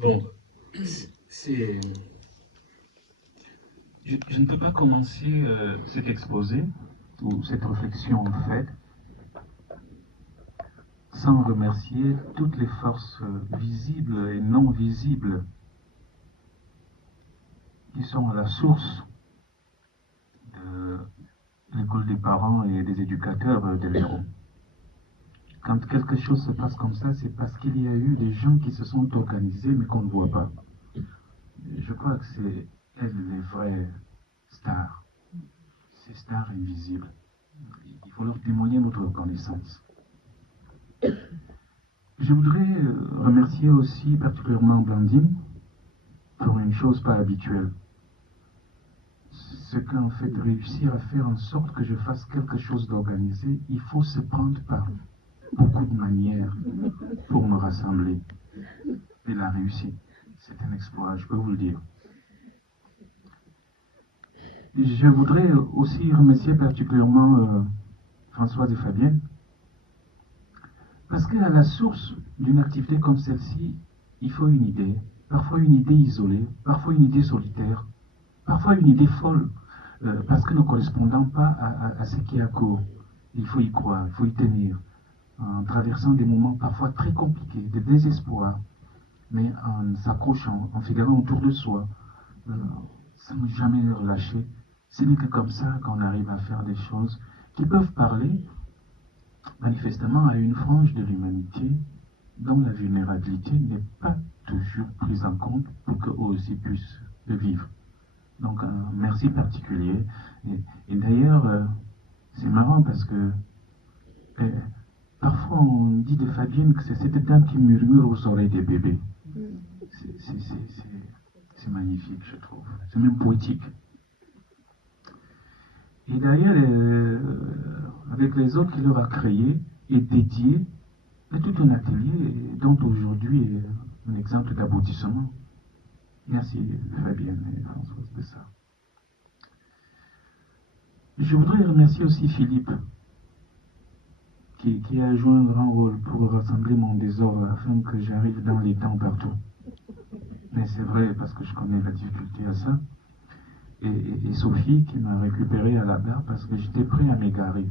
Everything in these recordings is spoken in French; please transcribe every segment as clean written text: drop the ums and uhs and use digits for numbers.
Bon, c'est... Je ne peux pas commencer cet exposé ou cette réflexion en fait sans remercier toutes les forces visibles et non visibles qui sont à la source de l'école des parents et des éducateurs de l'Hérault. Quand quelque chose se passe comme ça, c'est parce qu'il y a eu des gens qui se sont organisés mais qu'on ne voit pas. Je crois que c'est elles les vraies stars, ces stars invisibles. Il faut leur témoigner notre reconnaissance. Je voudrais remercier aussi particulièrement Blandine pour une chose pas habituelle. C'est qu'en fait, réussir à faire en sorte que je fasse quelque chose d'organisé, il faut se prendre par beaucoup de manières pour me rassembler. Et la réussite, c'est un exploit, je peux vous le dire. Je voudrais aussi remercier particulièrement Françoise et Fabienne, parce qu'à la source d'une activité comme celle-ci, il faut une idée, parfois une idée isolée, parfois une idée solitaire, parfois une idée folle, parce que ne correspondant pas à ce qui est à court. Il faut y croire, il faut y tenir, en traversant des moments parfois très compliqués, de désespoir, mais en s'accrochant, en figurant autour de soi, sans jamais relâcher. Ce n'est que comme ça qu'on arrive à faire des choses qui peuvent parler manifestement à une frange de l'humanité dont la vulnérabilité n'est pas toujours prise en compte pour qu'eux aussi puissent le vivre. Donc, un merci particulier. Et d'ailleurs, c'est marrant parce que parfois on dit de Fabienne que c'est cette dame qui murmure aux oreilles des bébés. C'est magnifique, je trouve. C'est même poétique. Et d'ailleurs, avec les autres qu'il leur a créés et dédiés, il y a tout un atelier dont aujourd'hui est un exemple d'aboutissement. Merci Fabienne et Françoise de ça. Je voudrais remercier aussi Philippe, qui a joué un grand rôle pour rassembler mon désordre afin que j'arrive dans les temps partout. Mais c'est vrai parce que je connais la difficulté à ça. Et Sophie qui m'a récupéré à la barre parce que j'étais prêt à m'égarer.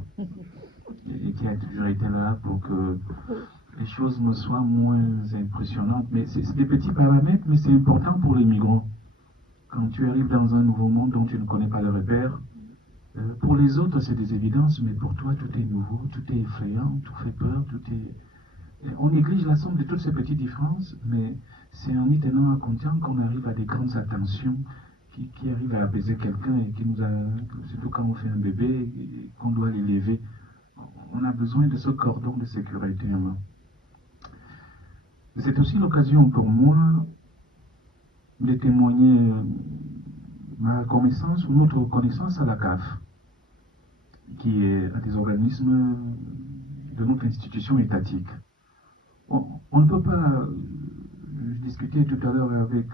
Et qui a toujours été là pour que les choses me soient moins impressionnantes. Mais c'est des petits paramètres, mais c'est important pour les migrants. Quand tu arrives dans un nouveau monde dont tu ne connais pas le repère, pour les autres c'est des évidences, mais pour toi tout est nouveau, tout est effrayant, tout fait peur, tout est... On néglige la somme de toutes ces petites différences, mais c'est en y tenant à compte qu'on arrive à des grandes attentions qui arrivent à apaiser quelqu'un et qui nous a, surtout quand on fait un bébé et qu'on doit l'élever, on a besoin de ce cordon de sécurité humain. C'est aussi l'occasion pour moi de témoigner ma reconnaissance ou notre reconnaissance à la CAF, qui est un des organismes de notre institution étatique. On ne peut pas, je discutais tout à l'heure avec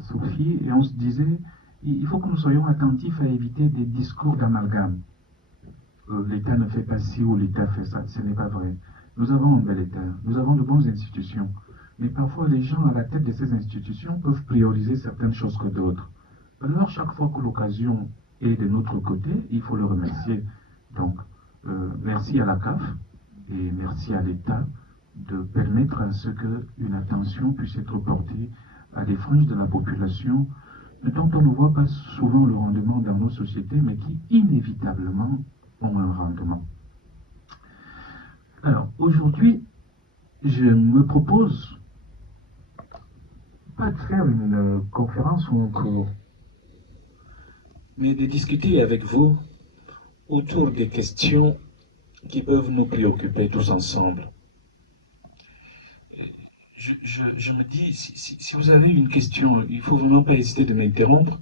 Sophie, et on se disait, il faut que nous soyons attentifs à éviter des discours d'amalgame. L'État ne fait pas ci ou l'État fait ça, ce n'est pas vrai. Nous avons un bel État, nous avons de bonnes institutions, mais parfois les gens à la tête de ces institutions peuvent prioriser certaines choses que d'autres. Alors chaque fois que l'occasion est de notre côté, il faut le remercier. Donc, merci à la CAF et merci à l'État de permettre à ce qu'une attention puisse être portée à des franges de la population dont on ne voit pas souvent le rendement dans nos sociétés, mais qui inévitablement ont un rendement. Alors, aujourd'hui, je me propose pas de faire une conférence ou un cours, mais de discuter avec vous autour des questions qui peuvent nous préoccuper tous ensemble. Je me dis, si vous avez une question, il ne faut vraiment pas hésiter de m'interrompre,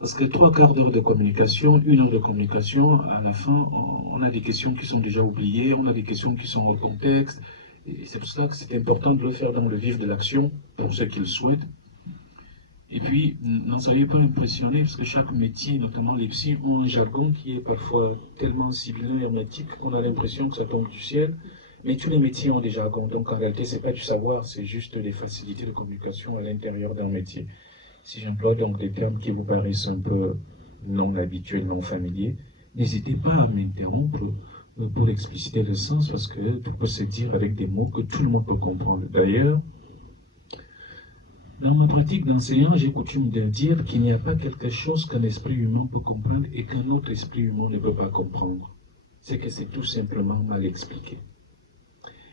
parce que 3/4 d'heure de communication, 1 heure de communication, à la fin, on a des questions qui sont déjà oubliées, on a des questions qui sont hors contexte, et c'est pour ça que c'est important de le faire dans le vif de l'action, pour ceux qui le souhaitent. Et puis, n'en soyez pas impressionnés, parce que chaque métier, notamment les psys, ont un jargon qui est parfois tellement sibyllin, hermétique, qu'on a l'impression que ça tombe du ciel. Mais tous les métiers ont des jargons, donc en réalité, ce n'est pas du savoir, c'est juste des facilités de communication à l'intérieur d'un métier. Si j'emploie donc des termes qui vous paraissent un peu non habituels, non familiers, n'hésitez pas à m'interrompre pour expliciter le sens, parce que tout peut se dire avec des mots que tout le monde peut comprendre. D'ailleurs, dans ma pratique d'enseignant, j'ai coutume de dire qu'il n'y a pas quelque chose qu'un esprit humain peut comprendre et qu'un autre esprit humain ne peut pas comprendre. C'est que c'est tout simplement mal expliqué.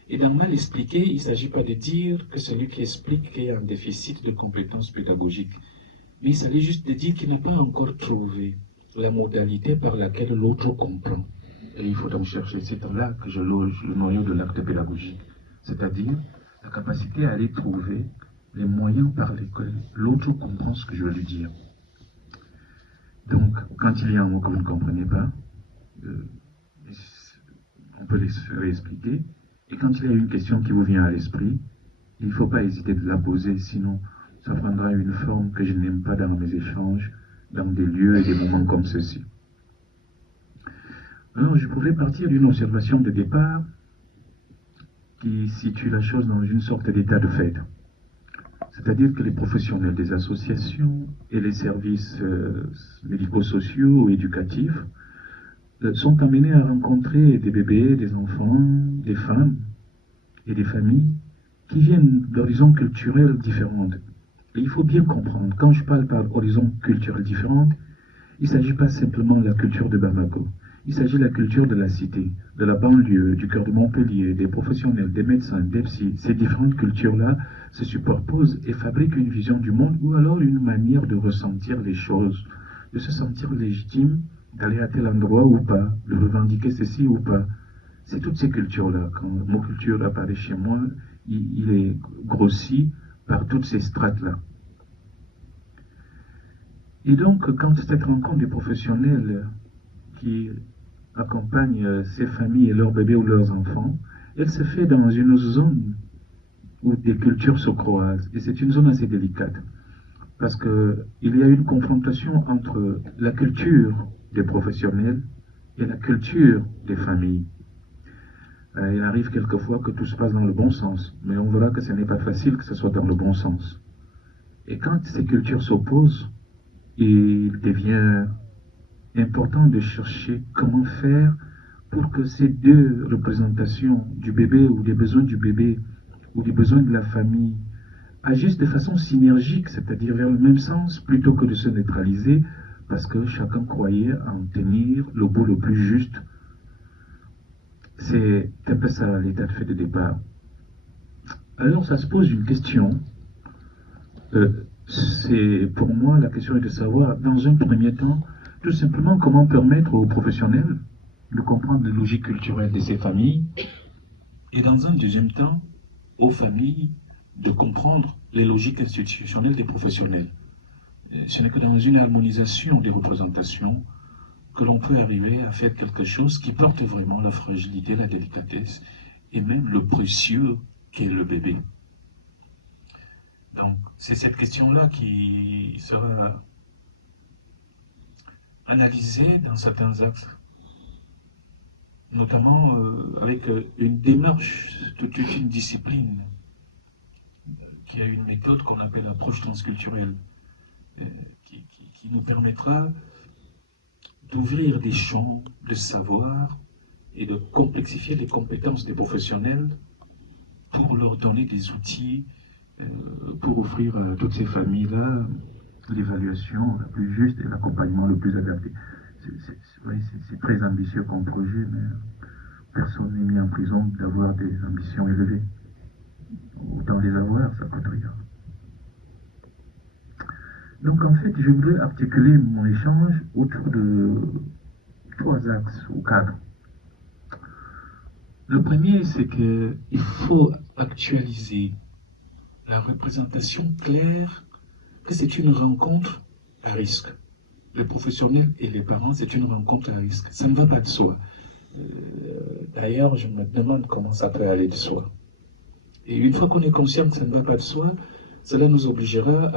Et dans mal expliqué, il ne s'agit pas de dire que celui qui explique qu'il y a un déficit de compétences pédagogiques, mais il s'agit juste de dire qu'il n'a pas encore trouvé la modalité par laquelle l'autre comprend. Et il faut donc chercher, c'est là que je loge le noyau de l'acte pédagogique, c'est-à-dire la capacité à aller trouver les moyens par lesquels l'autre comprend ce que je veux lui dire. Donc, quand il y a un mot que vous ne comprenez pas, on peut les réexpliquer. Et quand il y a une question qui vous vient à l'esprit, il ne faut pas hésiter de la poser, sinon ça prendra une forme que je n'aime pas dans mes échanges, dans des lieux et des moments comme ceux-ci. Alors, je pourrais partir d'une observation de départ qui situe la chose dans une sorte d'état de fait. C'est-à-dire que les professionnels des associations et les services médico-sociaux ou éducatifs sont amenés à rencontrer des bébés, des enfants, des femmes et des familles qui viennent d'horizons culturels différents. Et il faut bien comprendre, quand je parle par horizons culturels différents, il ne s'agit pas simplement de la culture de Bamako. Il s'agit de la culture de la cité, de la banlieue, du cœur de Montpellier, des professionnels, des médecins, des psys. Ces différentes cultures-là se superposent et fabriquent une vision du monde ou alors une manière de ressentir les choses, de se sentir légitime, d'aller à tel endroit ou pas, de revendiquer ceci ou pas. C'est toutes ces cultures-là. Quand le mot culture apparaît chez moi, il est grossi par toutes ces strates-là. Et donc, quand cette rencontre des professionnels qui accompagnent ces familles et leurs bébés ou leurs enfants, elle se fait dans une zone où des cultures se croisent. Et c'est une zone assez délicate, parce qu'il y a une confrontation entre la culture des professionnels et la culture des familles. Il arrive quelquefois que tout se passe dans le bon sens, mais on verra que ce n'est pas facile que ce soit dans le bon sens. Et quand ces cultures s'opposent, il devient important de chercher comment faire pour que ces deux représentations du bébé ou des besoins du bébé ou des besoins de la famille agissent de façon synergique, c'est-à-dire vers le même sens, plutôt que de se neutraliser, parce que chacun croyait en tenir le bout le plus juste. C'est un peu ça l'état de fait de départ. Alors ça se pose une question. Pour moi, la question est de savoir, dans un premier temps, tout simplement comment permettre aux professionnels de comprendre les logiques culturelles de ces familles, et dans un deuxième temps, aux familles de comprendre les logiques institutionnelles des professionnels. Ce n'est que dans une harmonisation des représentations que l'on peut arriver à faire quelque chose qui porte vraiment la fragilité, la délicatesse et même le précieux qu'est le bébé. Donc, c'est cette question-là qui sera analysée dans certains axes, notamment avec une démarche, toute une discipline qui a une méthode qu'on appelle l'approche transculturelle, qui nous permettra d'ouvrir des champs de savoir et de complexifier les compétences des professionnels pour leur donner des outils pour offrir à toutes ces familles-là l'évaluation la plus juste et l'accompagnement le plus adapté. C'est très ambitieux comme projet, mais personne n'est mis en prison d'avoir des ambitions élevées. Autant les avoir, ça coûte rien. Donc en fait, je voudrais articuler mon échange autour de 3 axes ou 4. Le premier, c'est qu'il faut actualiser la représentation claire que c'est une rencontre à risque. Les professionnels et les parents, c'est une rencontre à risque. Ça ne va pas de soi. D'ailleurs, je me demande comment ça peut aller de soi. Et une fois qu'on est conscient que ça ne va pas de soi, cela nous obligera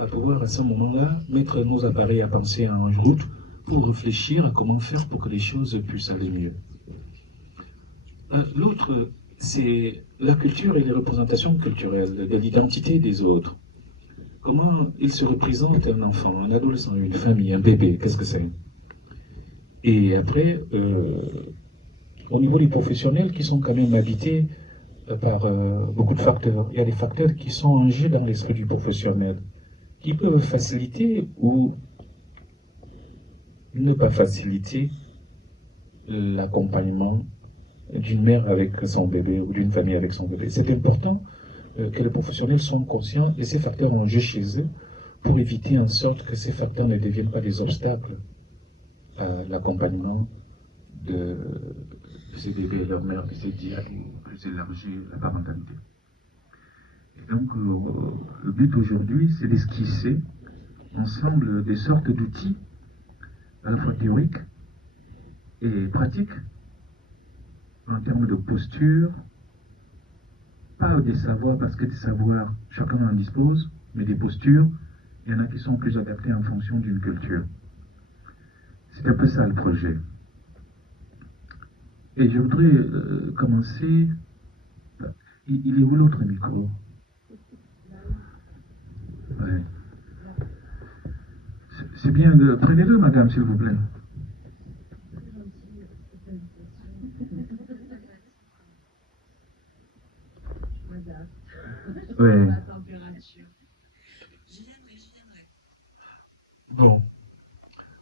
à pouvoir, à ce moment-là, mettre nos appareils à penser en route pour réfléchir à comment faire pour que les choses puissent aller mieux. L'autre c'est la culture et les représentations culturelles de l'identité des autres. Comment il se représente un enfant, un adolescent, une famille, un bébé, qu'est-ce que c'est? Et après, au niveau des professionnels qui sont quand même habités par beaucoup de facteurs, il y a des facteurs qui sont en jeu dans l'esprit du professionnel, qui peuvent faciliter ou ne pas faciliter l'accompagnement d'une mère avec son bébé ou d'une famille avec son bébé. C'est important que les professionnels soient conscients de ces facteurs en jeu chez eux pour éviter en sorte que ces facteurs ne deviennent pas des obstacles à l'accompagnement de ces bébés et leur mère, puis c'est dire plus élargir la parentalité. Et donc, le but aujourd'hui, c'est d'esquisser ensemble des sortes d'outils, à la fois théoriques et pratiques, en termes de posture, pas des savoirs, parce que des savoirs, chacun en dispose, mais des postures, il y en a qui sont plus adaptées en fonction d'une culture. C'est un peu ça le projet. Et je voudrais commencer. Il est où l'autre micro? Ouais. C'est bien de. Prenez-le, madame, s'il vous plaît. Ouais. Bon.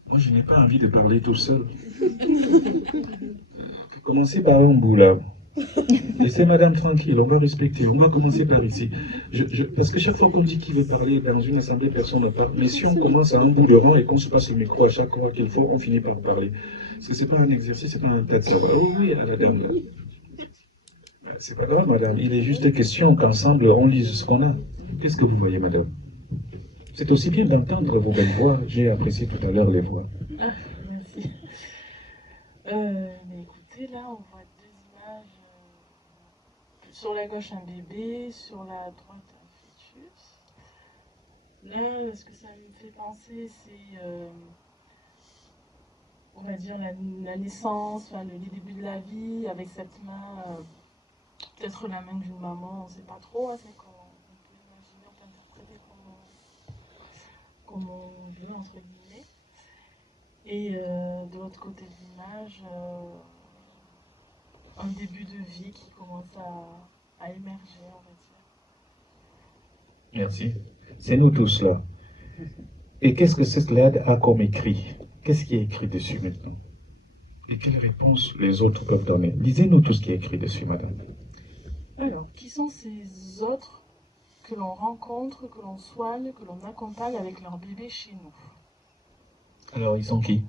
Moi, je n'ai pas envie de parler tout seul. Commencez par un bout, là. Laissez madame tranquille, on va respecter. On va commencer par ici. Parce que chaque fois qu'on dit qui veut parler dans une assemblée, personne ne parle. Mais si on commence à un bout de rang et qu'on se passe le micro à chaque fois qu'il faut, on finit par parler. Parce que ce n'est pas un exercice, c'est pas un tas de savoir. Oh oui, à la dame, là. C'est pas grave, madame. Il est juste question qu'ensemble, on lise ce qu'on a. Qu'est-ce que vous voyez, madame? C'est aussi bien d'entendre vos belles voix. J'ai apprécié tout à l'heure les voix. Ah, merci. Mais écoutez, là, on voit deux images. Sur la gauche, un bébé. Sur la droite, un fœtus. Là, ce que ça me fait penser, c'est, on va dire, la naissance, enfin, les débuts de la vie, avec cette main, peut-être la main d'une maman, on ne sait pas trop. Hein, c'est qu'on peut imaginer, on peut interpréter comme on veut, entre guillemets. Et de l'autre côté de l'image, un début de vie qui commence à émerger, on va dire. Merci. C'est nous tous là. Et qu'est-ce que ce slide a comme écrit? Qu'est-ce qui est écrit dessus maintenant? Et quelles réponses les autres peuvent donner? Lisez-nous tout ce qui est écrit dessus, madame. Alors, qui sont ces autres que l'on rencontre, que l'on soigne, que l'on accompagne avec leur bébé chez nous? Alors, ils sont qui?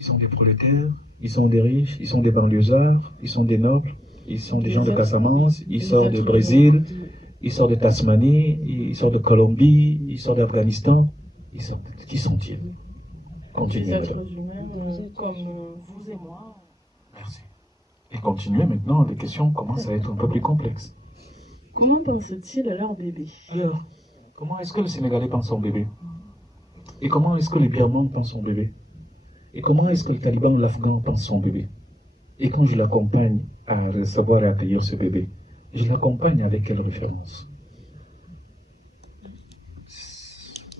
Ils sont des prolétaires, ils sont des riches, ils sont des banlieusards, ils sont des nobles, ils sont des gens de Casamance, ils sortent du Brésil, ils sortent de Tasmanie, ils sortent de Colombie, ils sortent d'Afghanistan. Qui sont-ils? Continuez, des madame. êtres humains comme vous et moi. Merci. Et continuez maintenant, les questions commencent à être un peu plus complexes. Comment pensent-ils à leur bébé? Alors, comment est-ce que le Sénégalais pense son bébé? Et comment est-ce que les Birmans pensent son bébé? Et comment est-ce que le Taliban, l'Afghan pense son bébé? Et quand je l'accompagne à recevoir et accueillir ce bébé, je l'accompagne avec quelle référence?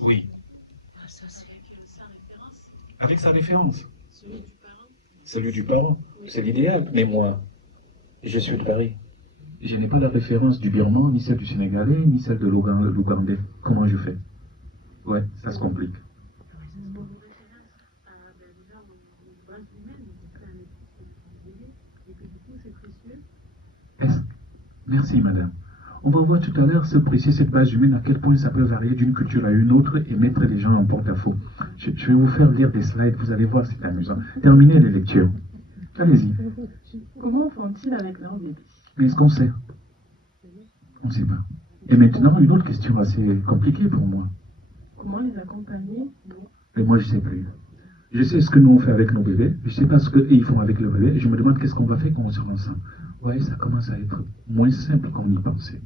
Oui. Avec sa référence. Celui du parent. C'est l'idéal. Mais moi, je suis de Paris. Je n'ai pas la référence du Birman, ni celle du Sénégalais, ni celle de l'Ougandais. Comment je fais? Ouais, ça se complique. Merci, madame. On va voir tout à l'heure ce précis, cette base humaine, à quel point ça peut varier d'une culture à une autre et mettre les gens en porte-à-faux. Je vais vous faire lire des slides, vous allez voir, c'est amusant. Terminez les lectures. Allez-y. Comment font-ils avec leur bébé? Mais est-ce qu'on sait? On ne sait pas. Et maintenant, une autre question assez compliquée pour moi. Comment les accompagner? Et moi, je ne sais plus. Je sais ce que nous on fait avec nos bébés, je ne sais pas ce qu'ils font avec le bébé, et je me demande qu'est-ce qu'on va faire quand on sera ensemble. Ouais, ça commence à être moins simple qu'on y pensait.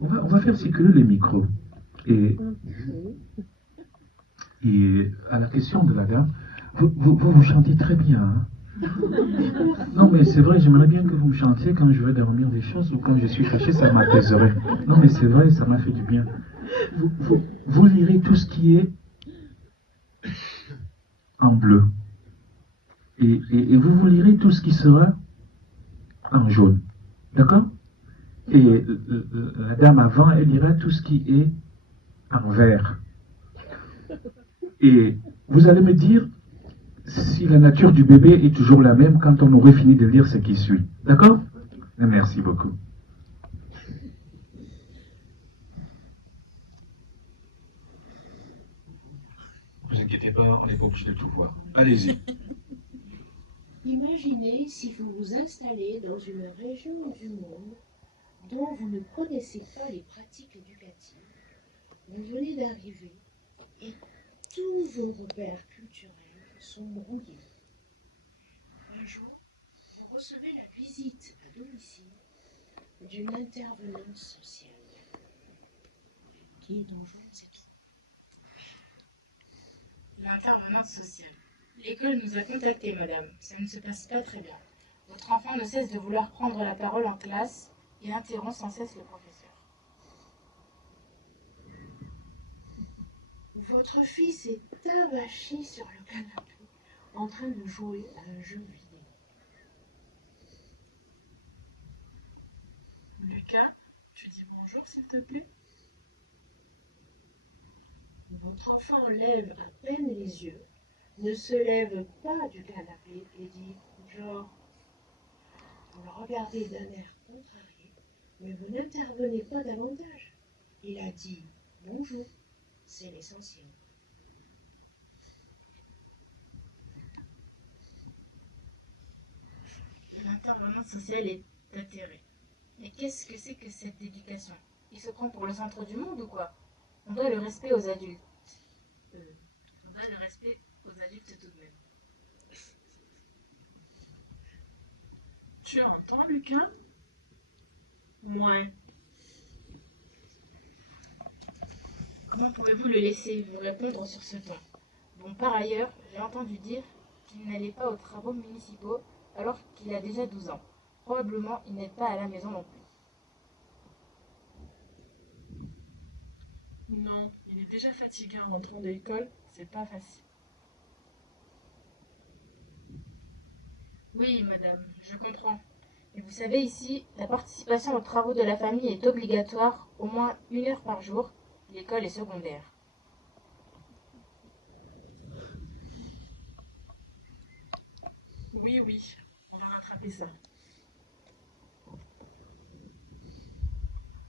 On va faire circuler les micros. Et à la question de la dame, vous chantez très bien. Hein? Non, mais c'est vrai, j'aimerais bien que vous me chantiez quand je vais dormir des choses ou quand je suis fâché, ça m'apaiserait. Non, mais c'est vrai, ça m'a fait du bien. Vous lirez tout ce qui est en bleu. Et vous lirez tout ce qui sera en jaune. D'accord? Et la dame avant, elle lira tout ce qui est en vert. Et vous allez me dire si la nature du bébé est toujours la même quand on aurait fini de lire ce qui suit. D'accord? Merci beaucoup. Ne vous inquiétez pas, on n'est pas obligé de tout voir. Allez-y. Imaginez si vous vous installez dans une région du monde dont vous ne connaissez pas les pratiques éducatives. Vous venez d'arriver et tous vos repères culturels sont brouillés. Un jour, vous recevez la visite à domicile d'une intervenante sociale qui est dangereuse, c'est tout. L'intervenante sociale. L'école nous a contactés, madame. Ça ne se passe pas très bien. Votre enfant ne cesse de vouloir prendre la parole en classe et interrompt sans cesse le professeur. Votre fils est avachi sur le canapé en train de jouer à un jeu vidéo. Lucas, tu dis bonjour s'il te plaît? Votre enfant lève à peine les yeux, ne se lève pas du canapé et dit « bonjour ». Vous le regardez d'un air contrarié, mais vous n'intervenez pas davantage. Il a dit « bonjour », c'est l'essentiel. L'intervenante sociale est atterrée. Mais qu'est-ce que c'est que cette éducation? Il se prend pour le centre du monde ou quoi? On doit le respect aux adultes. On doit le respect aux adultes tout de même. Tu entends, Lucas? Moi, Comment pouvez-vous le laisser vous répondre sur ce ton? Bon, par ailleurs, j'ai entendu dire qu'il n'allait pas aux travaux municipaux alors qu'il a déjà 12 ans. Probablement, il n'aide pas à la maison non plus. Non, il est déjà fatigué en rentrant de l'école, c'est pas facile. Oui, madame, je comprends. Mais vous savez, ici, la participation aux travaux de la famille est obligatoire, au moins 1 heure par jour. L'école est secondaire. Oui, on va rattraper ça.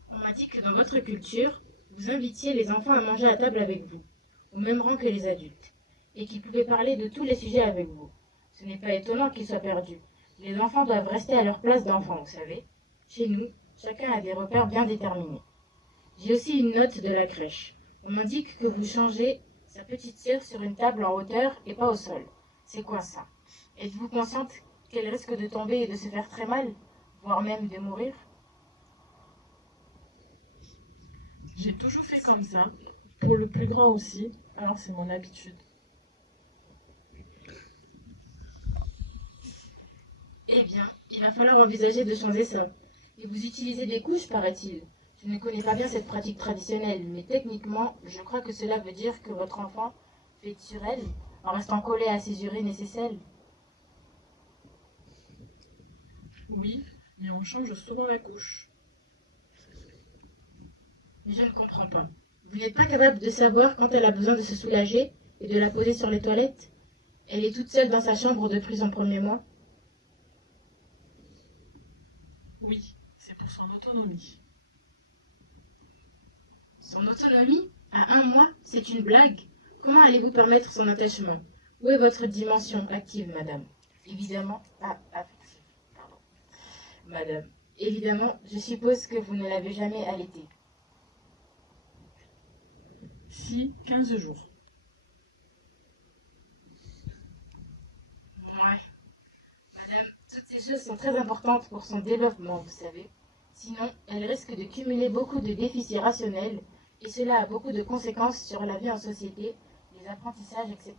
On m'a dit que dans votre culture, vous invitiez les enfants à manger à table avec vous, au même rang que les adultes, et qu'ils pouvaient parler de tous les sujets avec vous. Ce n'est pas étonnant qu'ils soient perdus. Les enfants doivent rester à leur place d'enfants, vous savez. Chez nous, chacun a des repères bien déterminés. J'ai aussi une note de la crèche. On m'indique que vous changez sa petite sœur sur une table en hauteur et pas au sol. C'est quoi ça? Êtes-vous consciente qu'elle risque de tomber et de se faire très mal, voire même de mourir? J'ai toujours fait comme ça, pour le plus grand aussi, alors c'est mon habitude. Eh bien, il va falloir envisager de changer ça. Et vous utilisez des couches, paraît-il. Je ne connais pas bien cette pratique traditionnelle, mais techniquement, je crois que cela veut dire que votre enfant fait sur elle en restant collé à ses urines et ses selles. Oui, mais on change souvent la couche. Mais je ne comprends pas. Vous n'êtes pas capable de savoir quand elle a besoin de se soulager et de la poser sur les toilettes? Elle est toute seule dans sa chambre depuis son premier mois? Oui, c'est pour son autonomie. Son autonomie? À 1 mois? C'est une blague? Comment allez-vous permettre son attachement? Où est votre dimension active, madame? Évidemment, affective, pardon. Madame, évidemment, je suppose que vous ne l'avez jamais allaitée. Si, 15 jours. Ouais. Madame, toutes ces choses sont très importantes pour son développement, vous savez. Sinon, elle risque de cumuler beaucoup de déficits rationnels et cela a beaucoup de conséquences sur la vie en société, les apprentissages, etc.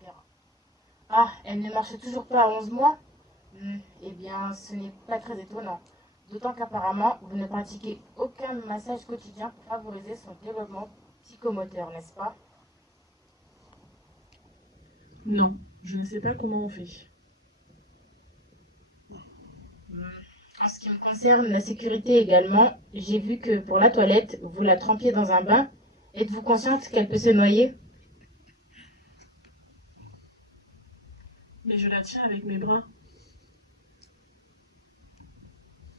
Ah, elle ne marche toujours pas à 11 mois? Eh bien, ce n'est pas très étonnant. D'autant qu'apparemment, vous ne pratiquez aucun massage quotidien pour favoriser son développement psychomoteur, n'est-ce pas? Non, je ne sais pas comment on fait. En ce qui me concerne la sécurité également, j'ai vu que pour la toilette, vous la trempiez dans un bain. Êtes-vous consciente qu'elle peut se noyer? Mais je la tiens avec mes bras.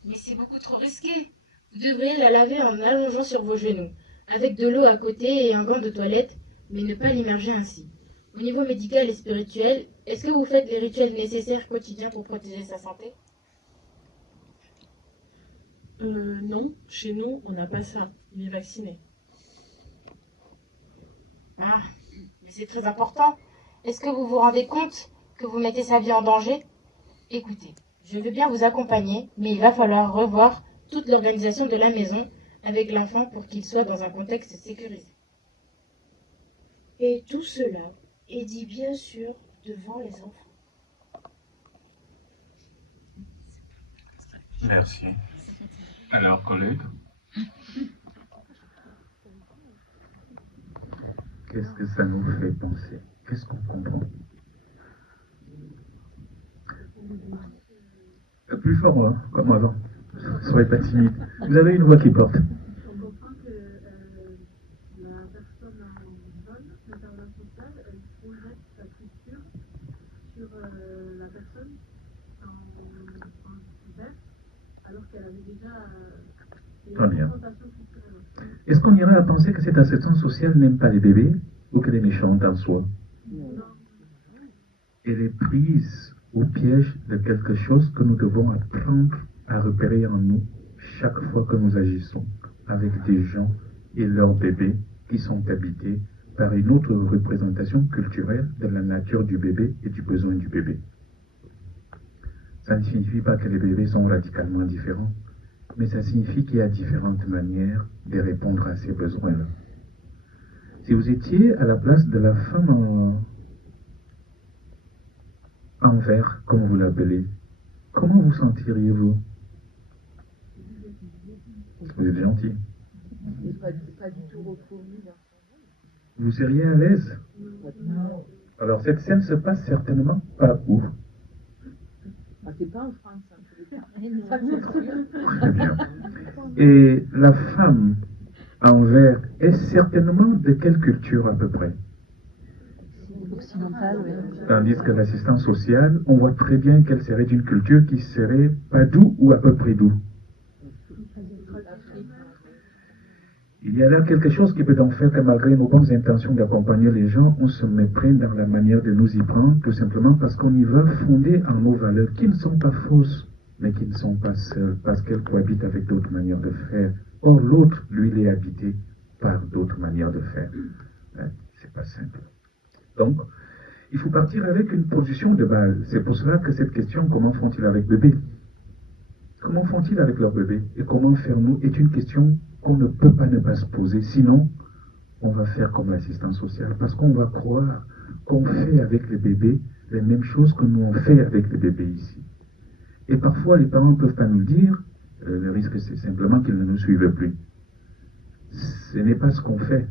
Mais c'est beaucoup trop risqué. Vous devriez la laver en allongeant sur vos genoux, avec de l'eau à côté et un gant de toilette, mais ne pas l'immerger ainsi. Au niveau médical et spirituel, est-ce que vous faites les rituels nécessaires quotidiens pour protéger sa santé? Non, chez nous, on n'a pas ça. Il est vacciné. Ah, mais c'est très important. Est-ce que vous vous rendez compte que vous mettez sa vie en danger? Écoutez, je veux bien vous accompagner, mais il va falloir revoir toute l'organisation de la maison avec l'enfant pour qu'il soit dans un contexte sécurisé. Et tout cela est dit bien sûr devant les enfants. Merci. Alors, collègues, qu'est-ce que ça nous fait penser? Qu'est-ce qu'on comprend? Plus fort, hein, comme avant. Soyez pas timide. Vous avez une voix qui porte. On comprend que la personne en zone d'intervention sociale, elle projette sa culture sur la personne en vert, alors qu'elle avait déjà Très bien. une connotation culturelle. Est-ce qu'on irait à penser que cette assistance sociale n'aime pas les bébés ou qu'elle est méchante en soi? Elle est prise au piège de quelque chose que nous devons apprendre à repérer en nous chaque fois que nous agissons avec des gens et leurs bébés qui sont habités par une autre représentation culturelle de la nature du bébé et du besoin du bébé. Ça ne signifie pas que les bébés sont radicalement différents, mais ça signifie qu'il y a différentes manières de répondre à ces besoins-là. Si vous étiez à la place de la femme en vert, comme vous l'appelez, comment vous sentiriez-vous? Vous êtes gentil. Pas du tout repromis. Vous seriez à l'aise? Alors cette scène se passe certainement pas où? C'est pas en France, en tous les cas. Très bien. Et la femme en vert est certainement de quelle culture à peu près? Occidentale, oui. Tandis que l'assistance sociale, on voit très bien qu'elle serait d'une culture qui serait pas d'où ou à peu près d'où. Il y a là quelque chose qui peut donc faire que malgré nos bonnes intentions d'accompagner les gens, on se méprenne dans la manière de nous y prendre, tout simplement parce qu'on y va fonder en nos valeurs qui ne sont pas fausses, mais qui ne sont pas seules, parce qu'elles cohabitent avec d'autres manières de faire. Or, l'autre, lui, il est habité par d'autres manières de faire. C'est pas simple. Donc, il faut partir avec une position de base. C'est pour cela que cette question, comment font-ils avec bébé? Comment font-ils avec leur bébé? Et comment faire-nous est une question qu'on ne peut pas ne pas se poser. Sinon, on va faire comme l'assistance sociale. Parce qu'on va croire qu'on fait avec les bébés les mêmes choses que nous on fait avec les bébés ici. Et parfois, les parents ne peuvent pas nous le dire. Le risque, c'est simplement qu'ils ne nous suivent plus. Ce n'est pas ce qu'on fait,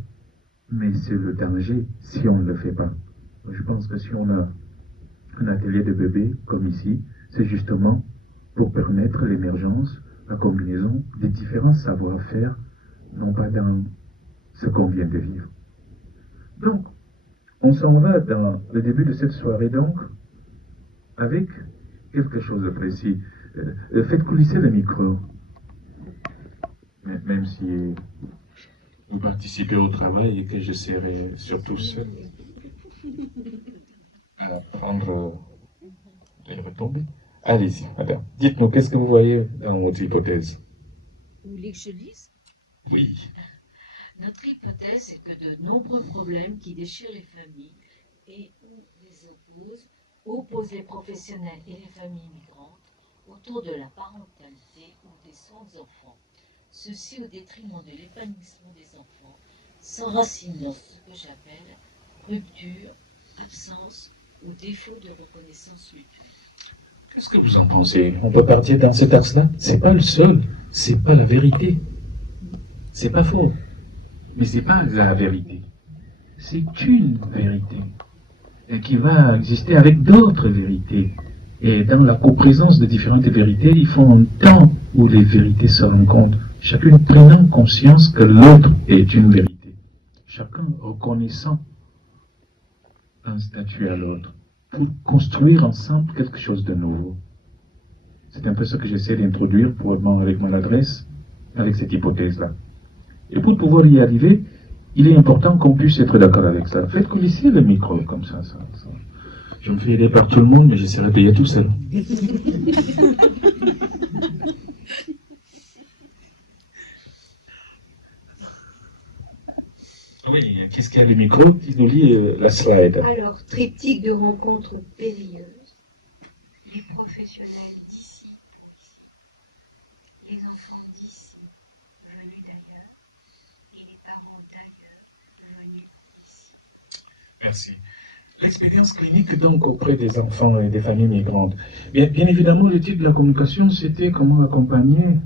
mais c'est le danger si on ne le fait pas. Je pense que si on a un atelier de bébé, comme ici, c'est justement pour permettre l'émergence, la combinaison des différents savoir-faire, non pas dans ce qu'on vient de vivre. Donc, on s'en va dans le début de cette soirée, donc, avec quelque chose de précis. Faites coulisser le micro. Même si vous participez au travail et que je serai surtout seul à prendre les retombées. Allez-y, madame. Dites-nous, qu'est-ce que vous voyez dans votre hypothèse? Vous voulez que je dise? Oui. Notre hypothèse est que de nombreux problèmes qui déchirent les familles et ou les opposent les professionnels et les familles migrantes autour de la parentalité ou des soins aux enfants. Ceci au détriment de l'épanouissement des enfants, s'enracinent dans ce que j'appelle rupture, absence ou défaut de reconnaissance mutuelle. Qu'est-ce que vous en pensez? On peut partir dans cet axe-là? C'est pas le seul, c'est pas la vérité. C'est pas faux, mais c'est pas la vérité. C'est une vérité et qui va exister avec d'autres vérités. Et dans la coprésence de différentes vérités, il faut un temps où les vérités se rencontrent, chacune prenant conscience que l'autre est une vérité, chacun reconnaissant un statut à l'autre, pour construire ensemble quelque chose de nouveau. C'est un peu ce que j'essaie d'introduire probablement avec mon adresse, avec cette hypothèse-là. Et pour pouvoir y arriver, il est important qu'on puisse être d'accord avec ça. Faites coulisser le micro comme ça. Je me fais aider par tout le monde, mais j'essaierai de payer tout seul. Oui, qu'est-ce qu'il y a le micro qui nous lit la slide? Alors, triptyque de rencontres périlleuses, les professionnels d'ici pour ici, les enfants d'ici venus d'ailleurs, et les parents d'ailleurs venus d'ici. Merci. L'expérience clinique donc auprès des enfants et des familles migrantes. Bien évidemment, l'étude de la communication, c'était comment accompagner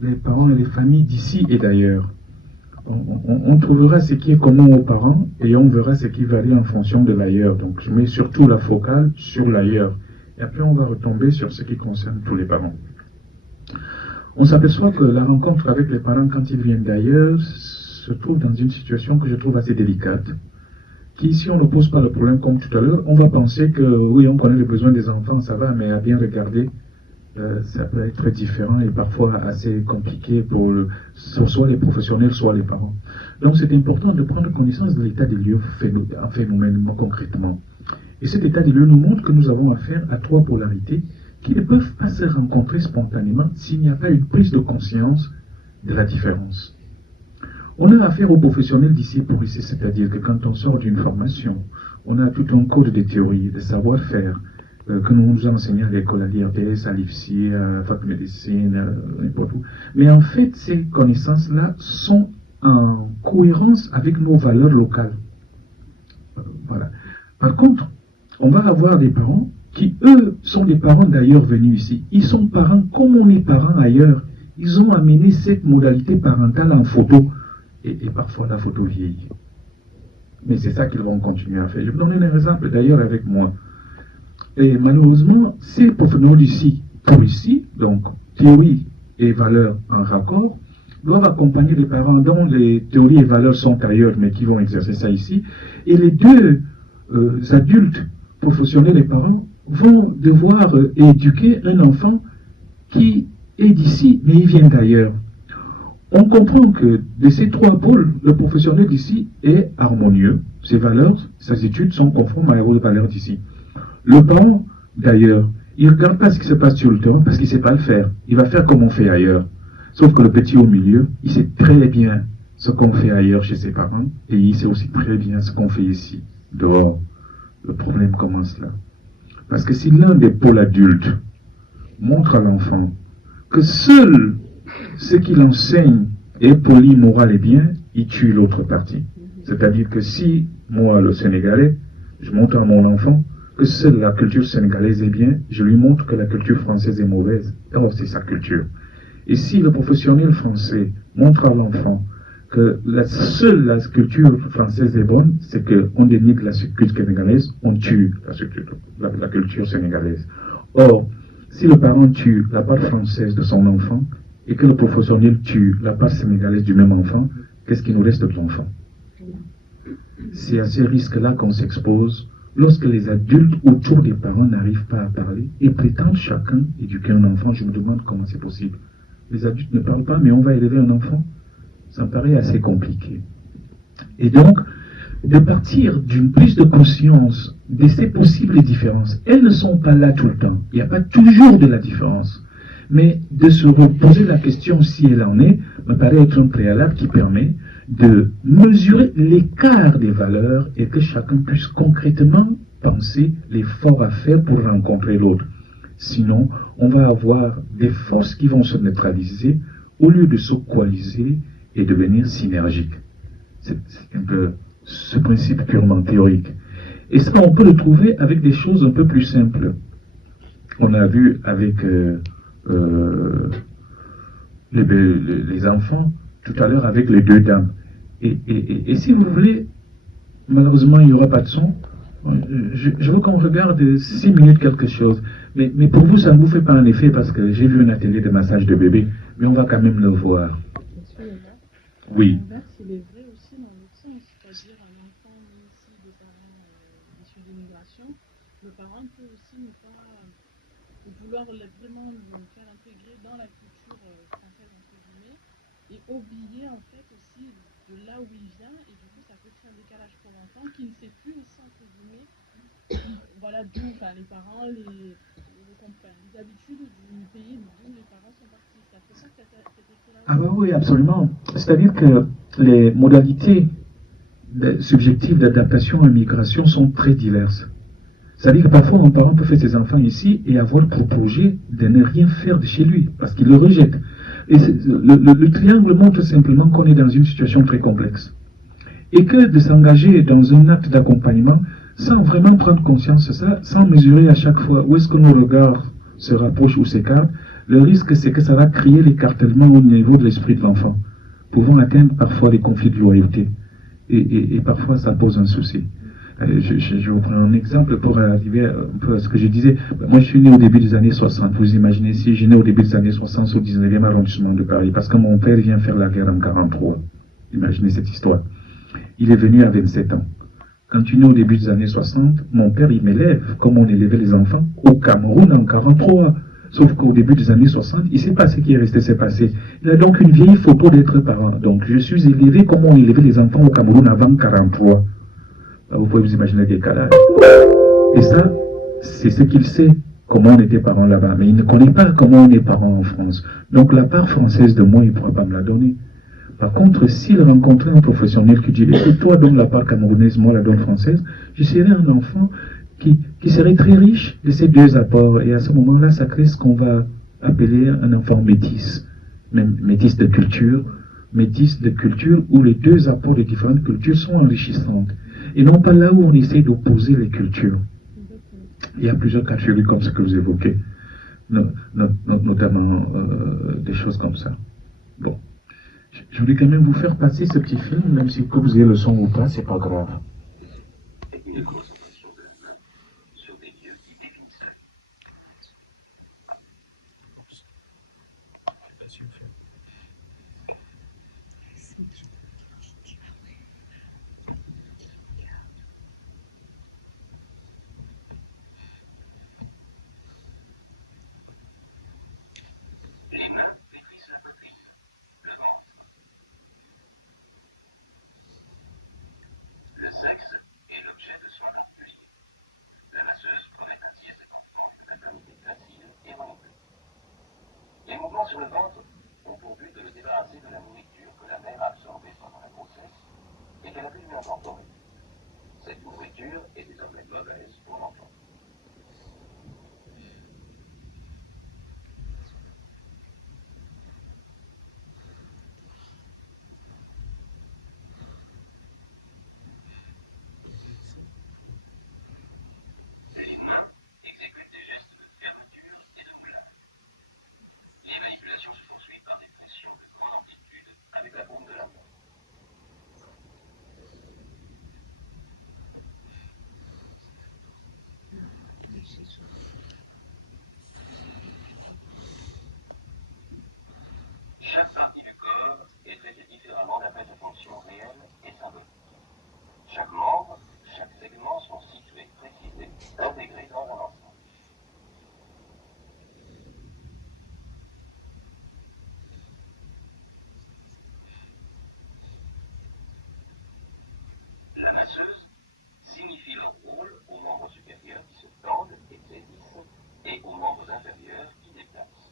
les parents et les familles d'ici et d'ailleurs. On trouvera ce qui est commun aux parents et on verra ce qui varie en fonction de l'ailleurs. Donc je mets surtout la focale sur l'ailleurs. Et après on va retomber sur ce qui concerne tous les parents. On s'aperçoit que la rencontre avec les parents quand ils viennent d'ailleurs se trouve dans une situation que je trouve assez délicate. Qui, si on ne pose pas le problème comme tout à l'heure, on va penser que oui, on connaît les besoins des enfants, ça va, mais à bien regarder, ça peut être différent et parfois assez compliqué pour soit les professionnels, soit les parents. Donc c'est important de prendre connaissance de l'état des lieux phénoménalement concrètement. Et cet état des lieux nous montre que nous avons affaire à trois polarités qui ne peuvent pas se rencontrer spontanément s'il n'y a pas une prise de conscience de la différence. On a affaire aux professionnels d'ici pour ici, c'est-à-dire que quand on sort d'une formation, on a tout un code de théorie, de savoir-faire, que nous nous enseignons à l'école, à l'IRPS, à l'IFSI, à la fac de médecine, n'importe où. Mais en fait, ces connaissances-là sont en cohérence avec nos valeurs locales. Voilà. Par contre, on va avoir des parents qui, eux, sont des parents d'ailleurs venus ici. Ils sont parents comme on est parents ailleurs. Ils ont amené cette modalité parentale en photo. Et parfois la photo vieillit. Mais c'est ça qu'ils vont continuer à faire. Je vous donne un exemple d'ailleurs avec moi. Et malheureusement, ces professionnels d'ici pour ici, donc théorie et valeurs en raccord, doivent accompagner les parents dont les théories et valeurs sont ailleurs, mais qui vont exercer ça ici. Et les deux adultes professionnels et parents vont devoir éduquer un enfant qui est d'ici, mais il vient d'ailleurs. On comprend que de ces trois pôles, le professionnel d'ici est harmonieux. Ses valeurs, ses études sont conformes à aux valeurs d'ici. Le parent, d'ailleurs, il ne regarde pas ce qui se passe sur le terrain parce qu'il ne sait pas le faire. Il va faire comme on fait ailleurs. Sauf que le petit au milieu, il sait très bien ce qu'on fait ailleurs chez ses parents et il sait aussi très bien ce qu'on fait ici, dehors. Le problème commence là. Parce que si l'un des pôles adultes montre à l'enfant que seul ce qu'il enseigne est poli, moral et bien, il tue l'autre partie. C'est-à-dire que si, moi, le Sénégalais, je montre à mon enfant que seule la culture sénégalaise est bien, je lui montre que la culture française est mauvaise. Or, c'est sa culture. Et si le professionnel français montre à l'enfant que seule la culture française est bonne, c'est qu'on dénigre la culture sénégalaise, on tue la culture sénégalaise. Or, si le parent tue la part française de son enfant, et que le professionnel tue la part sénégalaise du même enfant, qu'est-ce qui nous reste de l'enfant? C'est à ces risques-là qu'on s'expose lorsque les adultes autour des parents n'arrivent pas à parler et prétendent chacun éduquer un enfant. Je me demande comment c'est possible. Les adultes ne parlent pas, mais on va élever un enfant. Ça me paraît assez compliqué. Et donc, de partir d'une prise de conscience de ces possibles différences, elles ne sont pas là tout le temps. Il n'y a pas toujours de la différence. Mais de se reposer la question si elle en est, me paraît être un préalable qui permet de mesurer l'écart des valeurs et que chacun puisse concrètement penser l'effort à faire pour rencontrer l'autre. Sinon, on va avoir des forces qui vont se neutraliser au lieu de se coaliser et devenir synergiques. C'est un peu ce principe purement théorique. Et ça, on peut le trouver avec des choses un peu plus simples. on a vu avec les enfants, tout à l'heure avec les deux dames. Et si vous voulez, malheureusement, il n'y aura pas de son. Je veux qu'on regarde 6 minutes quelque chose. Mais pour vous, ça ne vous fait pas un effet parce que j'ai vu un atelier de massage de bébé, mais on va quand même le voir. Oui. L'inverse, il est vrai aussi dans l'autre sens. C'est-à-dire, un enfant né ici de parents issus d'immigration, le parent peut aussi ne pas vouloir vraiment le faire intégrer dans la culture française, entre guillemets, et oublier en fait aussi de là où il vient, et du coup, ça peut créer un décalage pour l'enfant qui ne sait plus aussi, entre guillemets, voilà, d'où les parents, les habitudes du pays d'où les parents sont partis. Ça fait pas cet effet-là. Ah bah oui, absolument. C'est-à-dire que les modalités subjectives d'adaptation à l'immigration sont très diverses. C'est-à-dire que parfois un parent peut faire ses enfants ici et avoir pour projet de ne rien faire de chez lui, parce qu'il le rejette. Et le triangle montre simplement qu'on est dans une situation très complexe. Et que de s'engager dans un acte d'accompagnement sans vraiment prendre conscience de ça, sans mesurer à chaque fois où est-ce que nos regards se rapprochent ou s'écartent, le risque c'est que ça va créer l'écartèlement au niveau de l'esprit de l'enfant, pouvant atteindre parfois les conflits de loyauté. Et parfois ça pose un souci. Je vous prends un exemple pour arriver un peu à ce que je disais. Moi, je suis né au début des années 60. Vous imaginez si je suis né au début des années 60 au 19e arrondissement de Paris, parce que mon père vient faire la guerre en 43. Imaginez cette histoire. Il est venu à 27 ans. Quand tu es né au début des années 60, mon père, il m'élève comme on élevait les enfants au Cameroun en 43. Sauf qu'au début des années 60, il ne sait pas ce qui est resté, s'est passé. Il a donc une vieille photo d'être parent. Donc, je suis élevé comme on élevait les enfants au Cameroun avant 43. Vous pouvez vous imaginer le décalage. Et ça, c'est ce qu'il sait, comment on était parents là-bas. Mais il ne connaît pas comment on est parents en France. Donc, la part française de moi, il ne pourra pas me la donner. Par contre, s'il rencontrait un professionnel qui dit, écoute, toi donne la part camerounaise, moi la donne française, je serais un enfant qui serait très riche de ces deux apports. Et à ce moment-là, ça crée ce qu'on va appeler un enfant métis, même métis de culture où les deux apports de différentes cultures sont enrichissantes. Et non pas là où on essaie d'opposer les cultures. Il y a plusieurs catégories comme ce que vous évoquez, notamment des choses comme ça. Bon. Je voulais quand même vous faire passer ce petit film, même si que vous ayez le son ou pas, c'est pas grave. Une concentration de la main sur des lieux qui définissent. Les mains maîtrisent la poitrine, le ventre. Le sexe est l'objet de soins réguliers. La masseuse promet ainsi à ses confrères une anatomie facile et renouvelée. Les mouvements sur le ventre ont pour but de le débarrasser de la nourriture que la mère a absorbée pendant la grossesse et qu'elle a pu lui incorporer. Cette nourriture est désormais mauvaise pour l'enfant. Les mains exécutent des gestes de fermeture et de moulage. Les manipulations se poursuivent par des pressions de grande amplitude avec la paume de la main. Chaque partie du corps est traitée différemment d'après sa fonction réelle et symbolique. Chaque membre, chaque segment sont situés, précisés, intégrés dans un ensemble. La masseuse signifie le rôle aux membres supérieurs qui se tendent et saisissent et aux membres inférieurs qui déplacent.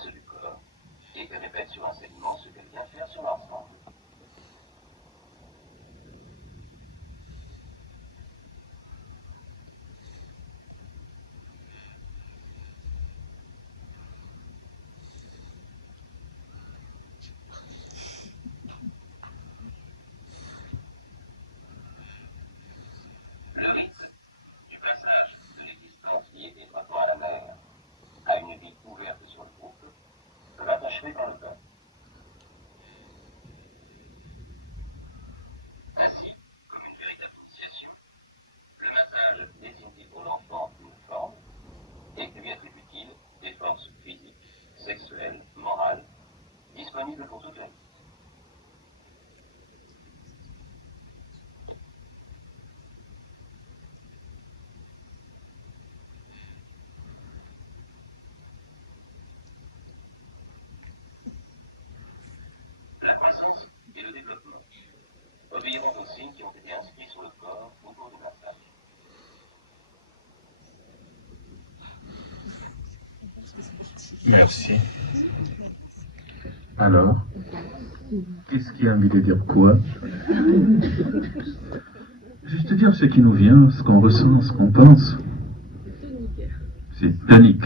l'axe du corps et que répète sur un segment ce qu'elle vient faire sur l'ensemble. Le rythme du passage de l'existence qui est étroitement à la mer à une vie ouverte sur le groupe va achever par le bain. Ainsi, comme une véritable initiation, le massage désigne pour l'enfant une forme et lui attribue-t-il des forces physiques, sexuelles, morales, disponibles pour toute la vie. La croissance et le développement obéiront aux signes qui ont été inscrits sur le corps au cours du massage. Merci. Alors, qu'est-ce qui a envie de dire quoi? Juste dire ce qui nous vient, ce qu'on ressent, ce qu'on pense. C'est tonique.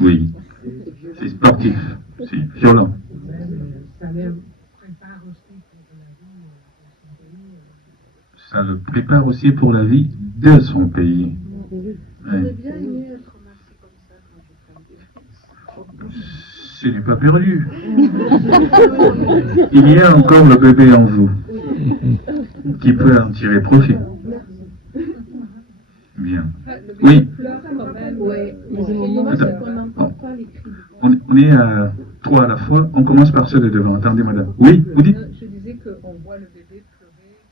Oui. C'est sportif. C'est violent. Ça le prépare aussi pour la vie de son pays. J'aurais bien aimé être remarqué comme ça quand je serai. Ce n'est pas perdu. Il y a encore le bébé en vous qui peut en tirer profit. Bien. Oui. Attends. On est à 3 à la fois. On commence par ceux de devant. Attendez, madame. Oui, vous dites? Je disais qu'on voit le bébé pleurer,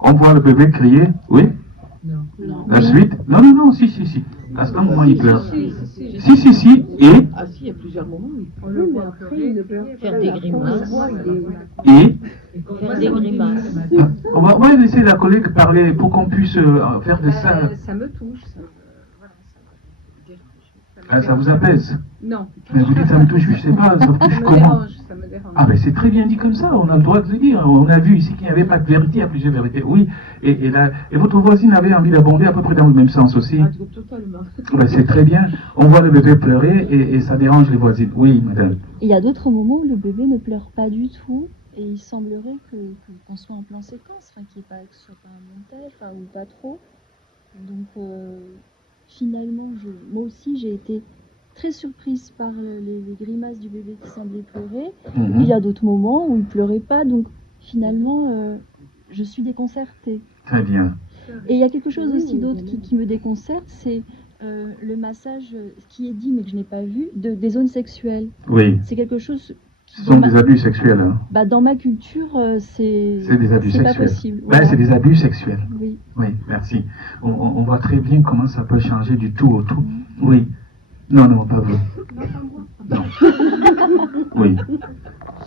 On voit le bébé crier. Oui? La suite? Non, non, non, si. À ce moment, il pleure. Si. Et? Ah si, il y a plusieurs moments où on le voit pleurer, faire des grimaces. Et? Faire des grimaces. On va laisser la collègue parler pour qu'on puisse faire de ça. Ça me touche. Ça vous apaise? Non. Mais vous dites ça me touche, je sais pas, ça vous touche comment? Ça me dérange. Ah ben c'est très bien dit comme ça, on a le droit de le dire. On a vu ici qu'il n'y avait pas de vérité, il y a plusieurs vérités. Oui, et votre voisine avait envie d'abonder à peu près dans le même sens aussi. Totalement. Ben, c'est très bien. On voit le bébé pleurer et ça dérange les voisines. Oui, madame. Il y a d'autres moments où le bébé ne pleure pas du tout et il semblerait qu'on soit en plan séquence, enfin que ce soit pas un montage, enfin, ou pas trop. Donc finalement, moi aussi j'ai été très surprise par les grimaces du bébé qui semblait pleurer. Il y a d'autres moments où il pleurait pas, donc finalement je suis déconcertée. Très bien. Et il y a quelque chose aussi d'autre qui me déconcerte, c'est le massage qui est dit mais que je n'ai pas vu, des zones sexuelles. Oui. C'est quelque chose... Ce sont des abus sexuels. Hein. Bah, dans ma culture, c'est des abus sexuels. pas possible. Voilà. C'est des abus sexuels. Oui. Oui, merci. On voit très bien comment ça peut changer du tout au tout. Oui. Non, pas vous. Non. Oui.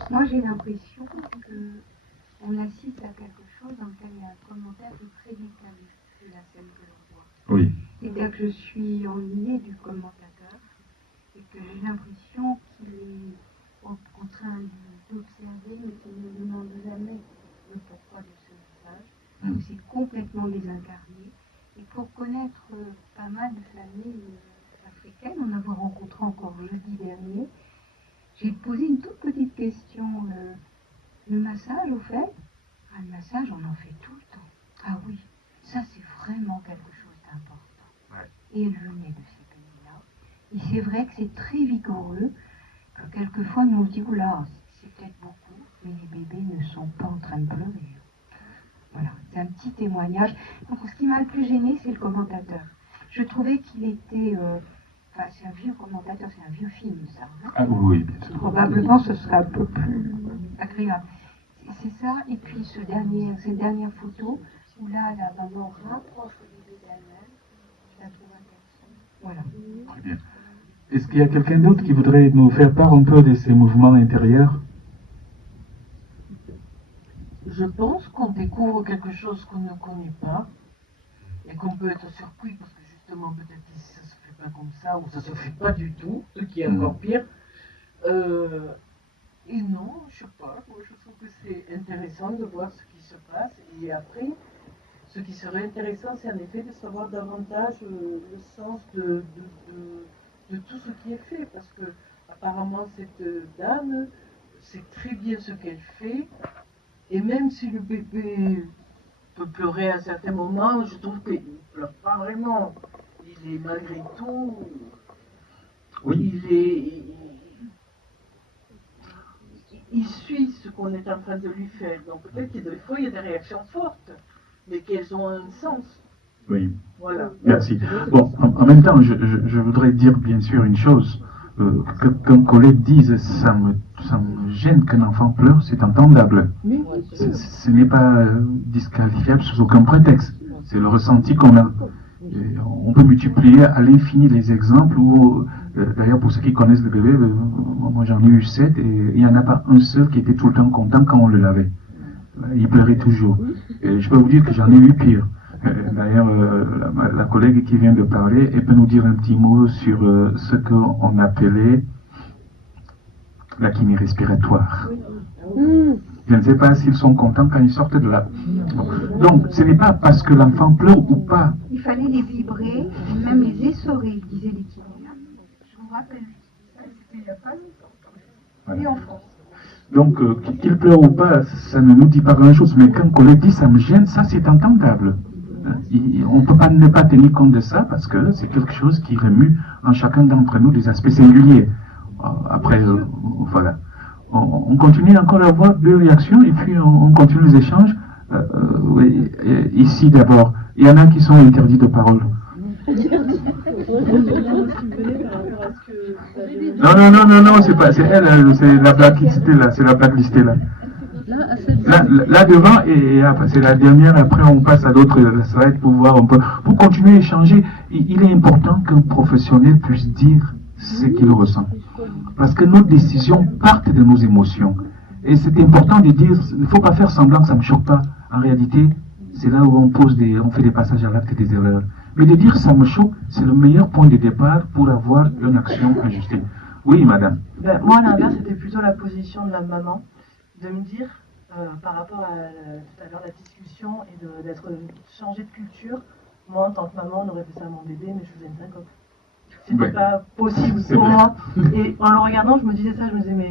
Moi, j'ai l'impression qu'on assiste à quelque chose dans lequel il y a un commentaire qui est très décalé de la scène que l'on voit. Oui. C'est-à-dire que je suis ennuyée du commentateur et que j'ai l'impression qu'il est en train d'observer mais qu'il ne demande jamais le pourquoi de ce message. C'est complètement désincarné. Et pour connaître pas mal de familles africaines, en avoir rencontré encore jeudi dernier, j'ai posé une toute petite question. Le massage, au fait, le massage, on en fait tout le temps. Ah oui, ça c'est vraiment quelque chose d'important. Ouais. Et elle venait de ces pays-là. Et c'est vrai que c'est très vigoureux, que quelquefois nous on se dit, oula, c'est peut-être beaucoup, mais les bébés ne sont pas en train de pleurer. Voilà, c'est un petit témoignage. Donc ce qui m'a le plus gêné, c'est le commentateur. Je trouvais qu'il était... c'est un vieux commentateur, c'est un vieux film, ça. Hein. Ah oui, bien sûr. Probablement, ce sera un peu plus agréable. C'est ça, et puis cette dernière photo, où là, la maman rapproche le bébé d'elle-même, je la trouve intéressante. Voilà. Très bien. Est-ce qu'il y a quelqu'un d'autre qui voudrait nous faire part un peu de ces mouvements intérieurs? Je pense qu'on découvre quelque chose qu'on ne connaît pas et qu'on peut être surpris parce que justement, peut-être que ça se fait pas comme ça, ou ça se fait pas du tout, ce qui est encore pire. Et non, je sais pas, moi je trouve que c'est intéressant de voir ce qui se passe. Et après, ce qui serait intéressant, c'est en effet de savoir davantage le sens de tout ce qui est fait. Parce que apparemment cette dame sait très bien ce qu'elle fait. Et même si le bébé peut pleurer à un certain moment, je trouve qu'il ne pleure pas vraiment. Il est malgré tout... Oui. Il suit ce qu'on est en train de lui faire. Donc peut-être qu'il y a des réactions fortes, mais qu'elles ont un sens. Oui. Voilà. Merci. Bon, en même temps, je voudrais dire bien sûr une chose. Qu'un collègue dise ça me gêne qu'un enfant pleure, c'est entendable. Ce n'est pas disqualifiable sous aucun prétexte. C'est le ressenti qu'on a. On peut multiplier à l'infini les exemples où, d'ailleurs pour ceux qui connaissent le bébé, moi j'en ai eu 7 et il n'y en a pas un seul qui était tout le temps content quand on le lavait. Il pleurait toujours. Et je peux vous dire que j'en ai eu pire. D'ailleurs, la collègue qui vient de parler, elle peut nous dire un petit mot sur ce qu'on appelait la kiné respiratoire. Je ne sais pas s'ils sont contents quand ils sortent de là. Donc, ce n'est pas parce que l'enfant pleure ou pas. Il fallait les vibrer, même les essorer, disait les kinés. Je me rappelle, c'était il n'y a pas longtemps. Et en France. Donc, qu'il pleure ou pas, ça ne nous dit pas grand-chose. Mais quand un collègue dit ça me gêne, ça c'est entendable. On ne peut pas ne pas tenir compte de ça parce que c'est quelque chose qui remue en chacun d'entre nous des aspects singuliers. Après, voilà. On continue encore à avoir 2 réactions et puis on continue les échanges. Oui, ici d'abord, il y en a qui sont interdits de parole. Non, c'est pas, c'est elle, c'est la blacklistée là, c'est la blacklistée là. Là devant et après, c'est la dernière, après on passe à d'autres slides pour voir un peu, pour continuer à échanger. Il est important qu'un professionnel puisse dire ce qu'il ressent. Parce que nos décisions partent de nos émotions. Et c'est important de dire, il ne faut pas faire semblant que ça ne me choque pas. En réalité, c'est là où on fait des passages à l'acte et des erreurs. Mais de dire ça me choque, c'est le meilleur point de départ pour avoir une action ajustée. Oui, madame. Moi, à l'inverse, c'était plutôt la position de la maman, de me dire, par rapport à tout à l'heure la discussion et d'être changé de culture, moi, en tant que maman, on aurait fait ça à mon bébé, mais je faisais une syncope. C'était pas possible pour moi. Et en le regardant, je me disais ça, je me disais, mais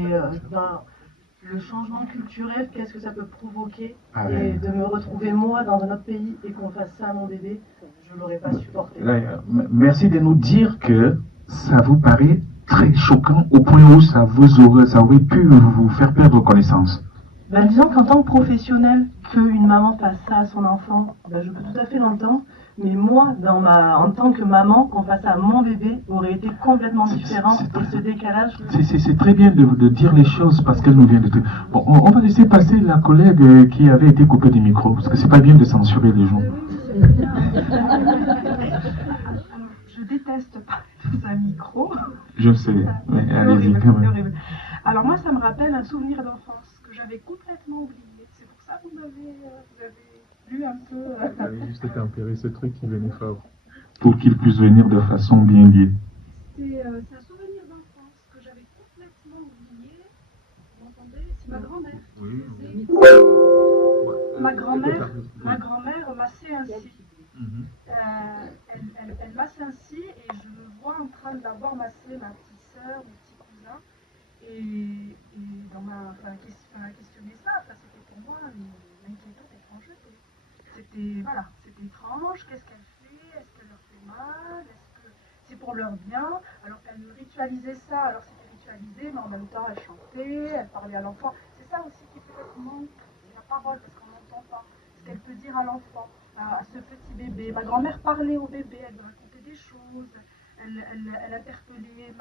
le changement culturel, qu'est-ce que ça peut provoquer? Et de me retrouver moi dans un autre pays et qu'on fasse ça à mon bébé, je ne l'aurais pas supporté. Merci de nous dire que ça vous paraît très choquant au point où ça aurait pu vous faire perdre connaissance. Disons qu'en tant que professionnel, qu'une maman fasse ça à son enfant, je peux tout à fait l'entendre. Mais moi, en tant que maman, qu'on fasse ça à mon bébé, aurait été complètement différent. Et ce décalage... C'est très bien de dire les choses parce qu'elle nous vient de... Bon, on va laisser passer la collègue qui avait été coupée du micro, parce que c'est pas bien de censurer les gens. Je déteste parler dans un micro. Je sais, mais allez-y quand même. Alors moi, ça me rappelle un souvenir d'enfance que j'avais complètement oublié. C'est pour ça que vous avez lu un peu... Il fallait juste tempérer ce truc qui venait fort. Pour qu'il puisse venir de façon bien liée. C'est un souvenir d'enfance que j'avais complètement oublié. Vous m'entendez? C'est ma grand-mère. Oui. Ma grand-mère massait ainsi. Elle masse ainsi et je me vois en train de la voir masser ma petite sœur, mon petit cousin. Et dans questionner ça, c'était pour moi une inquiétude étrangère. C'était étrange, qu'est-ce qu'elle fait? Est-ce qu'elle leur fait mal? Est-ce que c'est pour leur bien? Alors elle ritualisait ça, alors c'était ritualisé, mais en même temps elle chantait, elle parlait à l'enfant. C'est ça aussi qui peut-être manque, c'est la parole, parce qu'on n'entend pas. Ce qu'elle peut dire à l'enfant, à ce petit bébé. Ma grand-mère parlait au bébé, elle lui racontait des choses, elle interpellait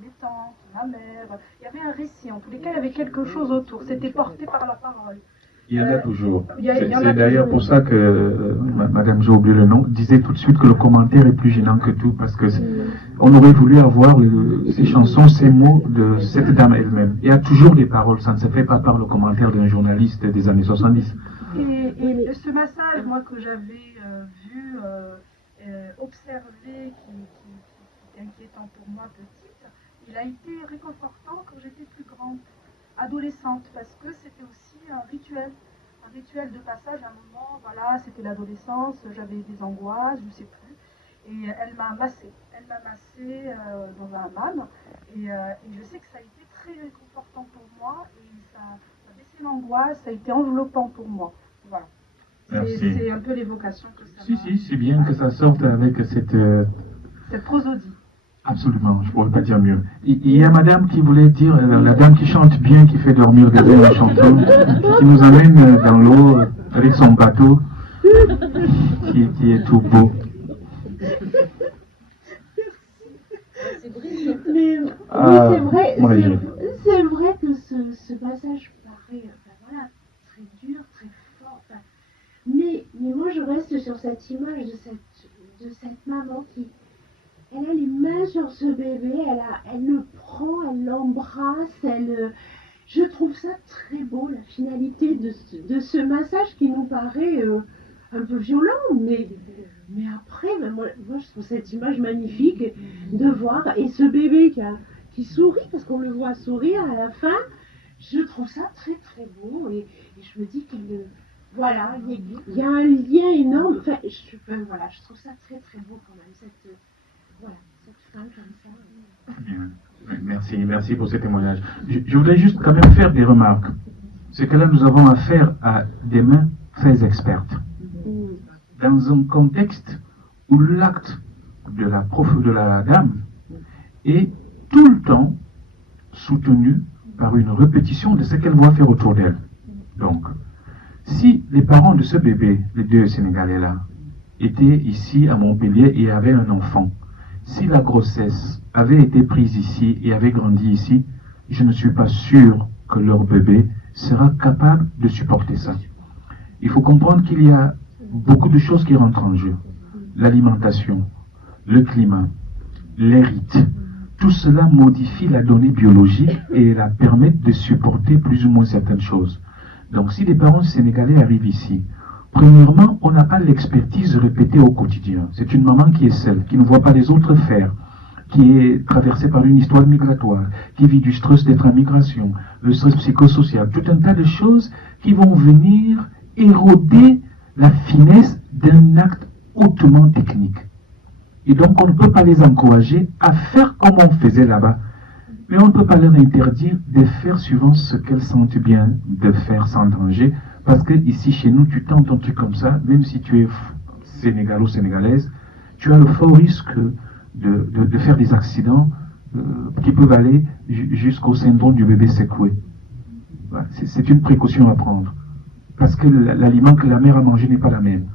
mes tantes, ma mère. Il y avait un récit, en tous les cas il y avait quelque chose autour, c'était porté par la parole. Il y en a toujours. C'est d'ailleurs pour ça que madame, j'ai oublié le nom, disait tout de suite que le commentaire est plus gênant que tout, parce que on aurait voulu avoir ces chansons, ces mots de cette dame elle-même. Il y a toujours des paroles, ça ne se fait pas par le commentaire d'un journaliste des années 70. Et ce massage, moi, que j'avais vu observé, qui était inquiétant pour moi petite, il a été réconfortant quand j'étais plus grande, adolescente, parce que c'était aussi un rituel de passage à un moment, voilà, c'était l'adolescence, j'avais des angoisses, je ne sais plus, et elle m'a massée dans un hammam, et je sais que ça a été très réconfortant pour moi, et ça a baissé l'angoisse, ça a été enveloppant pour moi, voilà. C'est un peu l'évocation que ça m'a... Si, c'est bien que ça sorte avec cette prosodie. Absolument, je ne pourrais pas dire mieux. Il y a madame qui voulait dire, la dame qui chante bien, qui fait dormir des jeunes chanteuses, qui nous amène dans l'eau avec son bateau, qui est tout beau. Mais oui, c'est vrai que ce passage paraît très dur, très fort. Mais moi, je reste sur cette image de cette maman qui... Elle a les mains sur ce bébé, elle le prend, elle l'embrasse, je trouve ça très beau, la finalité de ce massage qui nous paraît un peu violent, mais après, moi je trouve cette image magnifique de voir, et ce bébé qui sourit, parce qu'on le voit sourire à la fin, je trouve ça très très beau, et je me dis qu'il voilà, il y a un lien énorme, enfin, je trouve ça très très beau quand même, cette femme comme ça. Merci pour ce témoignage. Je voudrais juste quand même faire des remarques. C'est que là, nous avons affaire à des mains très expertes. Dans un contexte où l'acte de la dame est tout le temps soutenu par une répétition de ce qu'elle voit faire autour d'elle. Donc, si les parents de ce bébé, les deux Sénégalais-là, étaient ici à Montpellier et avaient un enfant, si la grossesse avait été prise ici et avait grandi ici, je ne suis pas sûr que leur bébé sera capable de supporter ça. Il faut comprendre qu'il y a beaucoup de choses qui rentrent en jeu. L'alimentation, le climat, les rites, tout cela modifie la donnée biologique et la permet de supporter plus ou moins certaines choses. Donc si les parents sénégalais arrivent ici, premièrement, on n'a pas l'expertise répétée au quotidien. C'est une maman qui est seule, qui ne voit pas les autres faire, qui est traversée par une histoire migratoire, qui vit du stress d'être en migration, le stress psychosocial, tout un tas de choses qui vont venir éroder la finesse d'un acte hautement technique. Et donc on ne peut pas les encourager à faire comme on faisait là-bas. Mais on ne peut pas leur interdire de faire suivant ce qu'elles sentent bien de faire sans danger. Parce que ici, chez nous, tu tentes un truc comme ça, même si tu es sénégalo-sénégalaise, tu as le fort risque de faire des accidents qui peuvent aller jusqu'au syndrome du bébé secoué. Voilà. C'est une précaution à prendre. Parce que l'aliment que la mère a mangé n'est pas la même.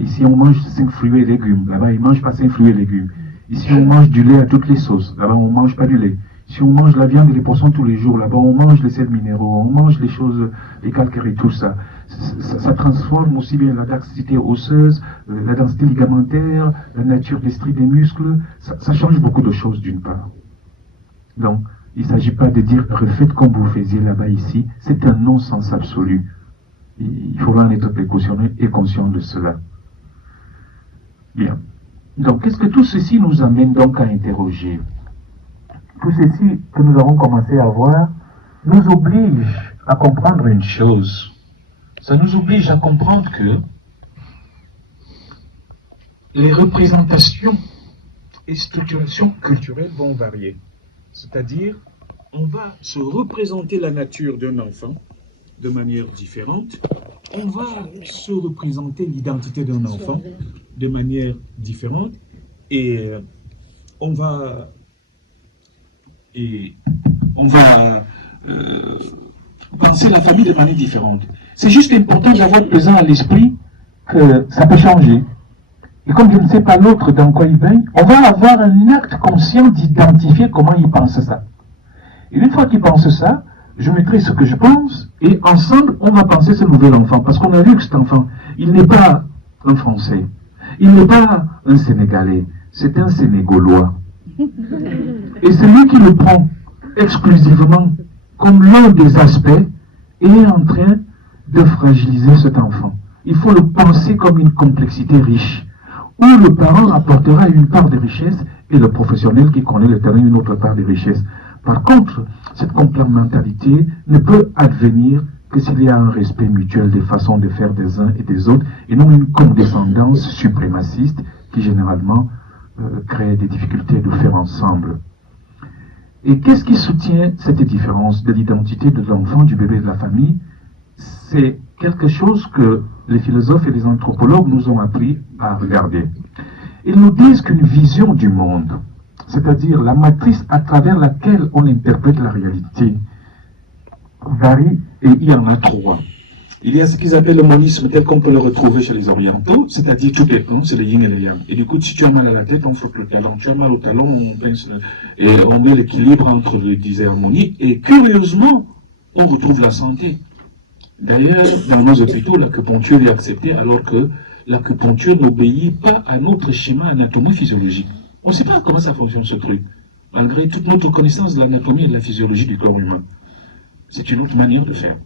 Ici, on mange 5 fruits et légumes. Là-bas, ils ne mangent pas 5 fruits et légumes. Ici, on mange du lait à toutes les sauces. Là-bas, on ne mange pas du lait. Si on mange la viande et les poissons tous les jours, là-bas on mange les sels minéraux, on mange les choses, les calcaires et tout ça. Ça transforme aussi bien la densité osseuse, la densité ligamentaire, la nature des stries des muscles. Ça change beaucoup de choses d'une part. Donc, il ne s'agit pas de dire refaites comme vous faisiez là-bas ici. C'est un non-sens absolu. Il faut en être précautionneux et conscient de cela. Bien. Donc, qu'est-ce que tout ceci nous amène donc à interroger ? Tout ceci que nous avons commencé à voir nous oblige à comprendre une chose. Ça nous oblige à comprendre que les représentations et structurations culturelles vont varier. C'est-à-dire, on va se représenter la nature d'un enfant de manière différente. On va se représenter l'identité d'un enfant de manière différente. Et on va penser la famille de manière différente. C'est juste important d'avoir présent à l'esprit que ça peut changer. Et comme je ne sais pas l'autre dans quoi il baigne, on va avoir un acte conscient d'identifier comment il pense ça. Et une fois qu'il pense ça, je mettrai ce que je pense, et ensemble, on va penser ce nouvel enfant. Parce qu'on a vu que cet enfant, il n'est pas un Français, il n'est pas un Sénégalais, c'est un Sénégaulois. Et celui qui le prend exclusivement comme l'un des aspects est en train de fragiliser cet enfant. Il faut le penser comme une complexité riche, où le parent apportera une part de richesse et le professionnel qui connaît le terrain une autre part de richesse. Par contre, cette complémentarité ne peut advenir que s'il y a un respect mutuel des façons de faire des uns et des autres, et non une condescendance suprémaciste qui généralement crée des difficultés de faire ensemble. Et qu'est-ce qui soutient cette différence de l'identité de l'enfant, du bébé, de la famille? C'est quelque chose que les philosophes et les anthropologues nous ont appris à regarder. Ils nous disent qu'une vision du monde, c'est-à-dire la matrice à travers laquelle on interprète la réalité, varie, et il y en a trois. Il y a ce qu'ils appellent le monisme tel qu'on peut le retrouver chez les orientaux, c'est-à-dire tout est un, c'est le yin et le yang. Et du coup, si tu as mal à la tête, on frotte le talon. Tu as mal au talon, on pince et on met l'équilibre entre les 10 harmonies. Et curieusement, on retrouve la santé. D'ailleurs, dans nos hôpitaux, l'acupuncture est acceptée alors que l'acupuncture n'obéit pas à notre schéma anatomique physiologique. On ne sait pas comment ça fonctionne ce truc, malgré toute notre connaissance de l'anatomie et de la physiologie du corps humain. C'est une autre manière de faire.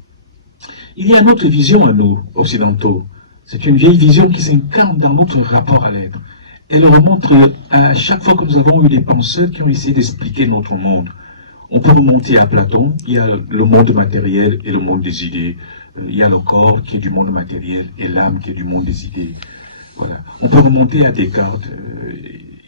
Il y a une autre vision à nous, occidentaux. C'est une vieille vision qui s'incarne dans notre rapport à l'être. Elle remonte à chaque fois que nous avons eu des penseurs qui ont essayé d'expliquer notre monde. On peut remonter à Platon, il y a le monde matériel et le monde des idées. Il y a le corps qui est du monde matériel et l'âme qui est du monde des idées. Voilà. On peut remonter à Descartes,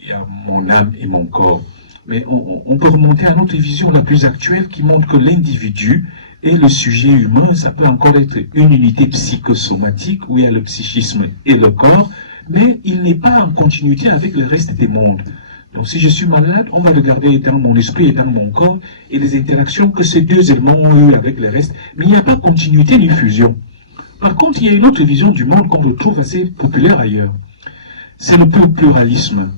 il y a mon âme et mon corps. Mais on peut remonter à notre vision la plus actuelle qui montre que l'individu et le sujet humain, ça peut encore être une unité psychosomatique où il y a le psychisme et le corps, mais il n'est pas en continuité avec le reste des mondes. Donc si je suis malade, on va regarder dans mon esprit et dans mon corps et les interactions que ces deux éléments ont eu avec le reste, mais il n'y a pas continuité ni fusion. Par contre, il y a une autre vision du monde qu'on retrouve assez populaire ailleurs. C'est le pluralisme.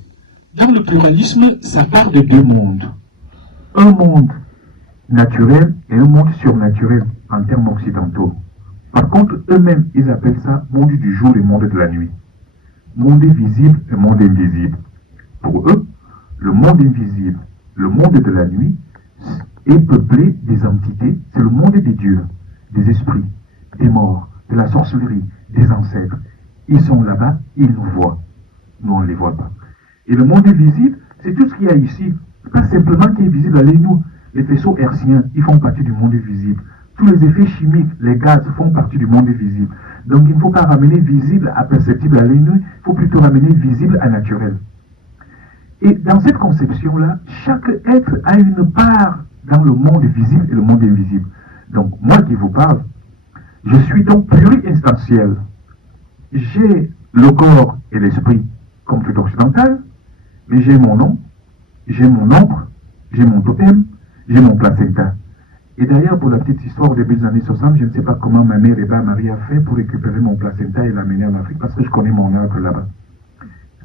Dans le pluralisme, ça part de deux mondes. Un monde naturel et un monde surnaturel en termes occidentaux. Par contre, eux-mêmes, ils appellent ça monde du jour et monde de la nuit. Monde visible et monde invisible. Pour eux, le monde invisible, le monde de la nuit, est peuplé des entités, c'est le monde des dieux, des esprits, des morts, de la sorcellerie, des ancêtres. Ils sont là-bas, ils nous voient. Nous, on ne les voit pas. Et le monde invisible, c'est tout ce qu'il y a ici. Pas simplement qui est visible à l'œil nu. Les faisceaux hertziens, ils font partie du monde visible. Tous les effets chimiques, les gaz font partie du monde visible. Donc il ne faut pas ramener visible à perceptible à l'œil nu, il faut plutôt ramener visible à naturel. Et dans cette conception-là, chaque être a une part dans le monde visible et le monde invisible. Donc moi qui vous parle, je suis donc pluri-instantiel. J'ai le corps et l'esprit comme tout occidental, mais j'ai mon nom, j'ai mon ombre, j'ai mon totem, j'ai mon placenta. Et d'ailleurs, pour la petite histoire, au début des années 60, je ne sais pas comment ma mère Eva Marie a fait pour récupérer mon placenta et l'amener en Afrique, parce que je connais mon arbre là-bas.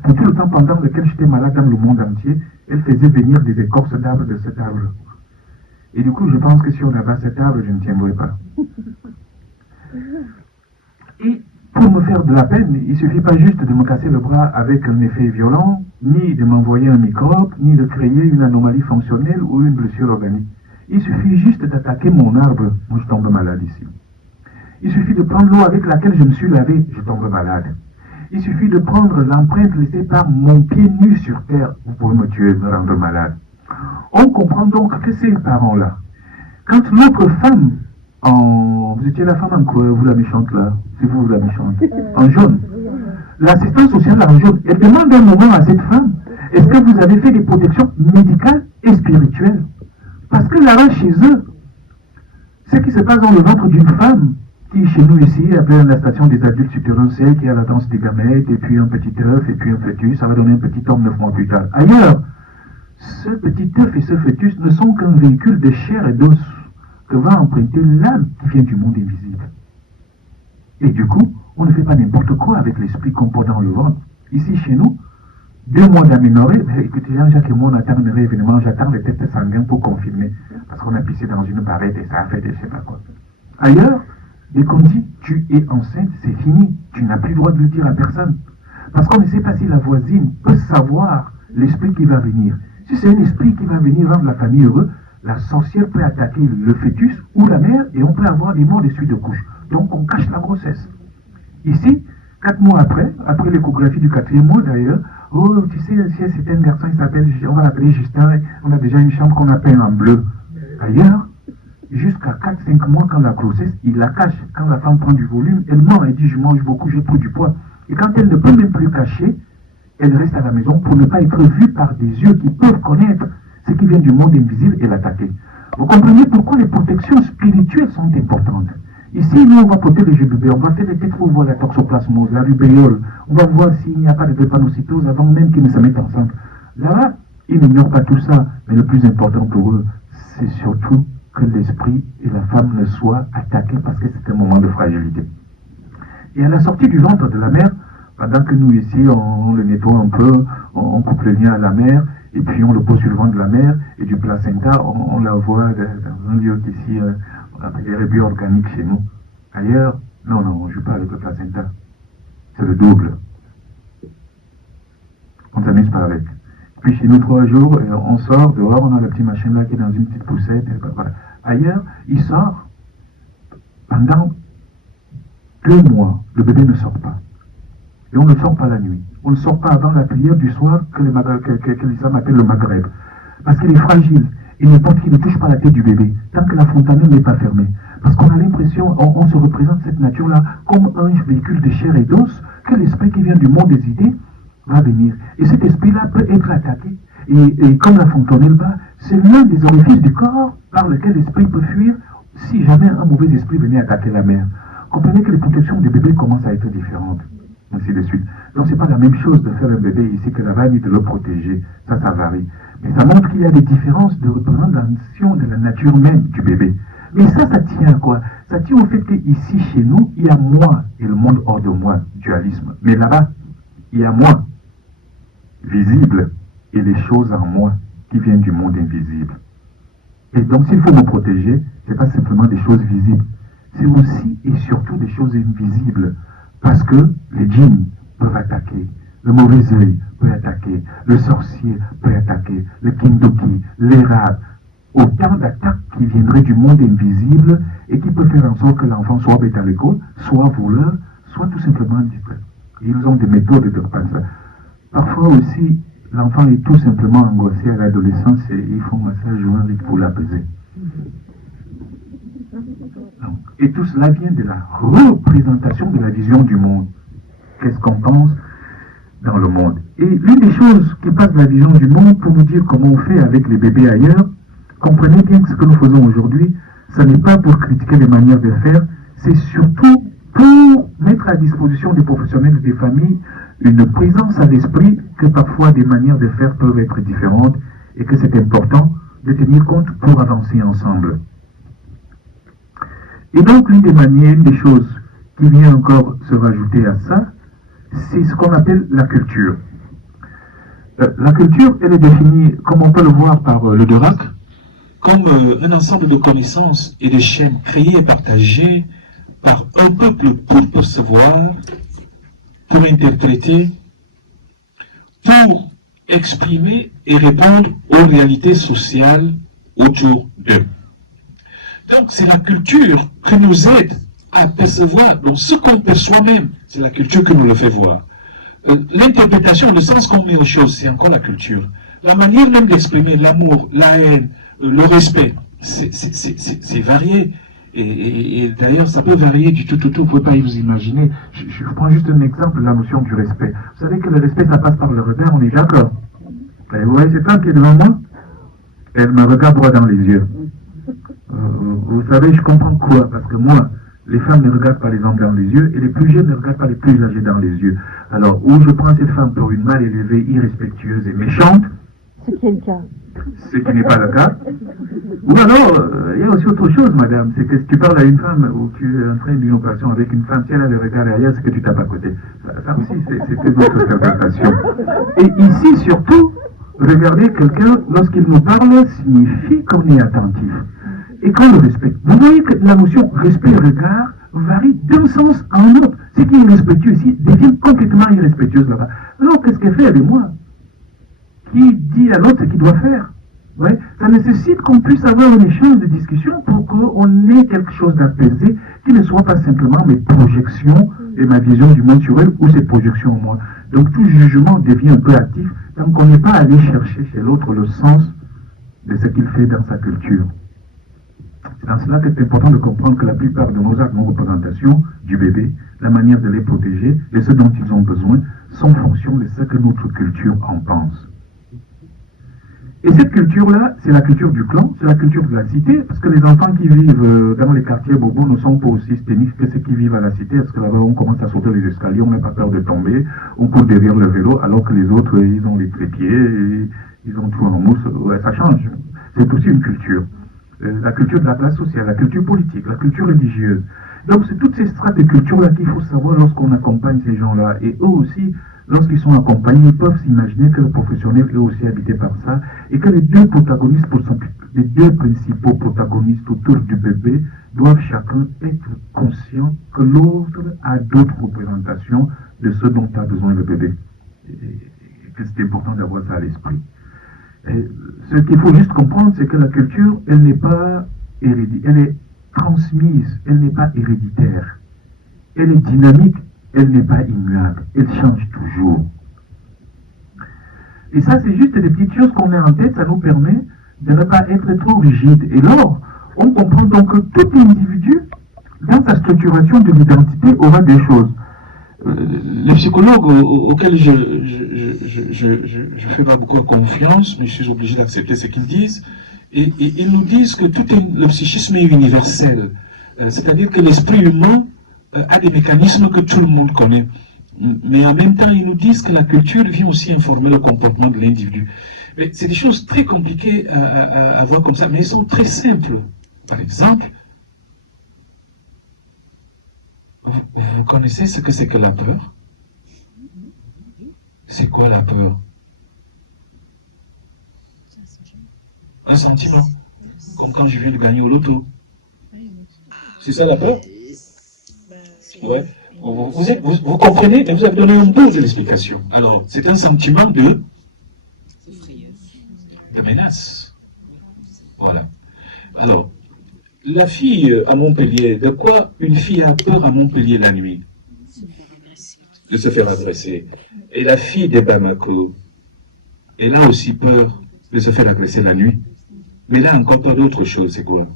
Tout le temps pendant lequel j'étais malade dans le monde entier, elle faisait venir des écorces d'arbres de cet arbre. Et du coup, je pense que si on abat cet arbre, je ne tiendrai pas. Et pour me faire de la peine, il ne suffit pas juste de me casser le bras avec un effet violent, ni de m'envoyer un microbe, ni de créer une anomalie fonctionnelle ou une blessure organique. Il suffit juste d'attaquer mon arbre, moi je tombe malade ici. Il suffit de prendre l'eau avec laquelle je me suis lavé, je tombe malade. Il suffit de prendre l'empreinte laissée par mon pied nu sur terre, vous pouvez me tuer, me rendre malade. On comprend donc que ces parents-là, quand l'autre femme, vous étiez la femme en quoi, vous la méchante là, c'est vous la méchante, en jaune, l'assistante sociale en jaune, elle demande un moment à cette femme, est-ce que vous avez fait des protections médicales et spirituelles? Parce que là-bas, chez eux, ce qui se passe dans le ventre d'une femme, qui chez nous ici, appelée la station des adultes supérieurs, qui a la danse des gamètes, et puis un petit œuf, et puis un fœtus, ça va donner un petit homme 9 mois plus tard. Ailleurs, ce petit œuf et ce fœtus ne sont qu'un véhicule de chair et d'os que va emprunter l'âme qui vient du monde invisible. Et du coup, on ne fait pas n'importe quoi avec l'esprit qu'on porte dans le ventre. Ici, chez nous, 2 mois d'aménorrhée, mais écoutez, Jean-Jacques et moi, on attend un événement, j'attends les tests sanguins pour confirmer, parce qu'on a pissé dans une barrette et ça a fait des je sais pas quoi. Ailleurs, dès qu'on dit tu es enceinte, c'est fini, tu n'as plus le droit de le dire à personne. Parce qu'on ne sait pas si la voisine peut savoir l'esprit qui va venir. Si c'est un esprit qui va venir rendre la famille heureuse, la sorcière peut attaquer le fœtus ou la mère et on peut avoir des morts des suites de couches. Donc on cache la grossesse. Ici, 4 mois après l'échographie du 4e mois d'ailleurs, oh, tu sais, c'est un garçon, on va l'appeler Justin, on a déjà une chambre qu'on a peint en bleu. Ailleurs, jusqu'à 4-5 mois, quand la grossesse, il la cache. Quand la femme prend du volume, elle ment, elle dit je mange beaucoup, j'ai pris du poids. Et quand elle ne peut même plus cacher, elle reste à la maison pour ne pas être vue par des yeux qui peuvent connaître ce qui vient du monde invisible et l'attaquer. Vous comprenez pourquoi les protections spirituelles sont importantes. Ici, nous, on va protéger le bébé, on va faire des tests pour voir la toxoplasmose, la rubéole, on va voir s'il n'y a pas de drépanocytose avant même qu'ils ne se mettent ensemble. Là, ils n'ignorent pas tout ça, mais le plus important pour eux, c'est surtout que l'esprit et la femme ne soient attaqués parce que c'est un moment de fragilité. Et à la sortie du ventre de la mère, pendant que nous ici, on le nettoie un peu, on coupe le lien à la mère, et puis on le pose sur le ventre de la mère, et du placenta, on la voit dans un lieu qu'ici, on appelle les rébus organiques chez nous. Ailleurs, non, on ne joue pas avec le placenta. C'est le double. On ne s'amuse pas avec. Puis chez nous, 3 jours, on sort dehors, on a le petit machin là qui est dans une petite poussette. Et voilà. Ailleurs, il sort pendant 2 mois. Le bébé ne sort pas. Et on ne sort pas la nuit. On ne sort pas avant la prière du soir que l'islam appelle le Maghreb. Parce qu'il est fragile. Et n'importe qui ne touche pas la tête du bébé tant que la fontanelle n'est pas fermée. Parce qu'on a l'impression, on se représente cette nature-là comme un véhicule de chair et d'os, que l'esprit qui vient du monde des idées va venir. Et cet esprit-là peut être attaqué. Et comme la fontanelle va, c'est l'un des orifices du corps par lequel l'esprit peut fuir si jamais un mauvais esprit venait attaquer la mère. Comprenez que les protections du bébé commencent à être différentes. Ainsi de suite. Donc c'est pas la même chose de faire un bébé ici que là-bas, ni de le protéger. Ça varie. Mais ça montre qu'il y a des différences de représentation de la nature même du bébé. Mais ça tient à quoi? Ça tient au fait qu'ici, chez nous, il y a moi et le monde hors de moi, dualisme. Mais là-bas, il y a moi, visible, et les choses en moi qui viennent du monde invisible. Et donc s'il faut me protéger, ce n'est pas simplement des choses visibles. C'est aussi et surtout des choses invisibles. Parce que les djinns peuvent attaquer, le mauvais œil peut attaquer, le sorcier peut attaquer, le kindoki, l'érable. Autant d'attaques qui viendraient du monde invisible et qui peuvent faire en sorte que l'enfant soit bête à l'école, soit voleur, soit tout simplement diplômé. Ils ont des méthodes de repenser ça. Parfois aussi, l'enfant est tout simplement angoissé à l'adolescence et ils font un massage journalique pour l'apaiser. Et tout cela vient de la représentation de la vision du monde. Qu'est-ce qu'on pense dans le monde? Et l'une des choses qui passe de la vision du monde pour nous dire comment on fait avec les bébés ailleurs, comprenez bien que ce que nous faisons aujourd'hui, ce n'est pas pour critiquer les manières de faire, c'est surtout pour mettre à disposition des professionnels et des familles une présence à l'esprit que parfois des manières de faire peuvent être différentes et que c'est important de tenir compte pour avancer ensemble. Et donc, l'une des manières, une des choses qui vient encore se rajouter à ça, c'est ce qu'on appelle la culture. La culture, elle est définie, comme on peut le voir par le Dirac, comme un ensemble de connaissances et de chaînes créées et partagées par un peuple pour percevoir, pour interpréter, pour exprimer et répondre aux réalités sociales autour d'eux. Donc, c'est la culture qui nous aide à percevoir. Donc, ce qu'on perçoit même, c'est la culture qui nous le fait voir. L'interprétation, le sens qu'on met aux choses, c'est encore la culture. La manière même d'exprimer l'amour, la haine, le respect, c'est varié. Et d'ailleurs, ça peut varier du tout. Vous ne pouvez pas vous imaginer. Je prends juste un exemple, la notion du respect. Vous savez que le respect, ça passe par le regard, on est d'accord. Vous voyez cette femme qui est devant moi? Elle me regarde droit dans les yeux. Vous savez, je comprends quoi? Parce que moi, les femmes ne regardent pas les hommes dans les yeux et les plus jeunes ne regardent pas les plus âgés dans les yeux. Alors, où je prends cette femme pour une mal élevée, irrespectueuse et méchante, ce qui est le cas. Ce qui n'est pas le cas. Ou alors, il y a aussi autre chose, madame, c'est que si tu parles à une femme ou tu es en train d'une opération avec une femme, si elle a le regard derrière, c'est que tu tapes à côté. Ça aussi, c'est une autre interprétation. Et ici, surtout, regarder quelqu'un, lorsqu'il nous parle, signifie qu'on est attentif. Et qu'on le respecte. Vous voyez que la notion respect-regard varie d'un sens à un autre. Ce qui est respectueux ici devient complètement irrespectueux là-bas. Alors, qu'est-ce qu'elle fait avec moi? Qui dit à l'autre ce qu'il doit faire? Ouais. Ça nécessite qu'on puisse avoir un échange de discussion pour qu'on ait quelque chose d'apaisé, qui ne soit pas simplement mes projections et ma vision du monde sur elle ou ses projections en moi. Donc tout jugement devient un peu actif tant qu'on n'est pas allé chercher chez l'autre le sens de ce qu'il fait dans sa culture. C'est en cela que c'est important de comprendre que la plupart de nos actes, nos représentations du bébé, la manière de les protéger, de ce dont ils ont besoin, sont en fonction de ce que notre culture en pense. Et cette culture-là, c'est la culture du clan, c'est la culture de la cité, parce que les enfants qui vivent dans les quartiers bobos ne sont pas aussi systémiques que ceux qui vivent à la cité, parce que là-bas on commence à sauter les escaliers, on n'a pas peur de tomber, on court derrière le vélo, alors que les autres, ils ont les trépieds, ils ont tout en mousse, ouais, ça change. C'est aussi une culture. La culture de la classe sociale, la culture politique, la culture religieuse. Donc c'est toutes ces strates de culture-là qu'il faut savoir lorsqu'on accompagne ces gens-là. Et eux aussi, lorsqu'ils sont accompagnés, ils peuvent s'imaginer que le professionnel est aussi habité par ça et que les deux protagonistes, les deux principaux protagonistes autour du bébé doivent chacun être conscients que l'autre a d'autres représentations de ce dont a besoin le bébé. Et que c'est important d'avoir ça à l'esprit. Ce qu'il faut juste comprendre, c'est que la culture, elle n'est pas héréditaire, elle est transmise, elle n'est pas héréditaire. Elle est dynamique, elle n'est pas immuable, elle change toujours. Et ça, c'est juste des petites choses qu'on a en tête, ça nous permet de ne pas être trop rigide. Et là, on comprend donc que tout individu, dans sa structuration de l'identité, aura des choses. Les psychologues auxquels je fais pas beaucoup confiance, mais je suis obligé d'accepter ce qu'ils disent, et ils nous disent que le psychisme est universel. C'est-à-dire que l'esprit humain a des mécanismes que tout le monde connaît. Mais en même temps, ils nous disent que la culture vient aussi informer le comportement de l'individu. Mais c'est des choses très compliquées à voir comme ça, mais elles sont très simples. Par exemple, vous connaissez ce que c'est que la peur? C'est quoi la peur? Un sentiment. Comme quand je viens de gagner au loto. C'est ça la peur? Ouais. Vous comprenez, mais vous avez donné un peu de l'explication. Alors, c'est un sentiment de menace. Voilà. Alors, la fille à Montpellier, de quoi une fille a peur à Montpellier la nuit? De se faire agresser. Et la fille de Bamako, elle a aussi peur de se faire agresser la nuit. Mais là, encore peur d'autre chose, c'est quoi?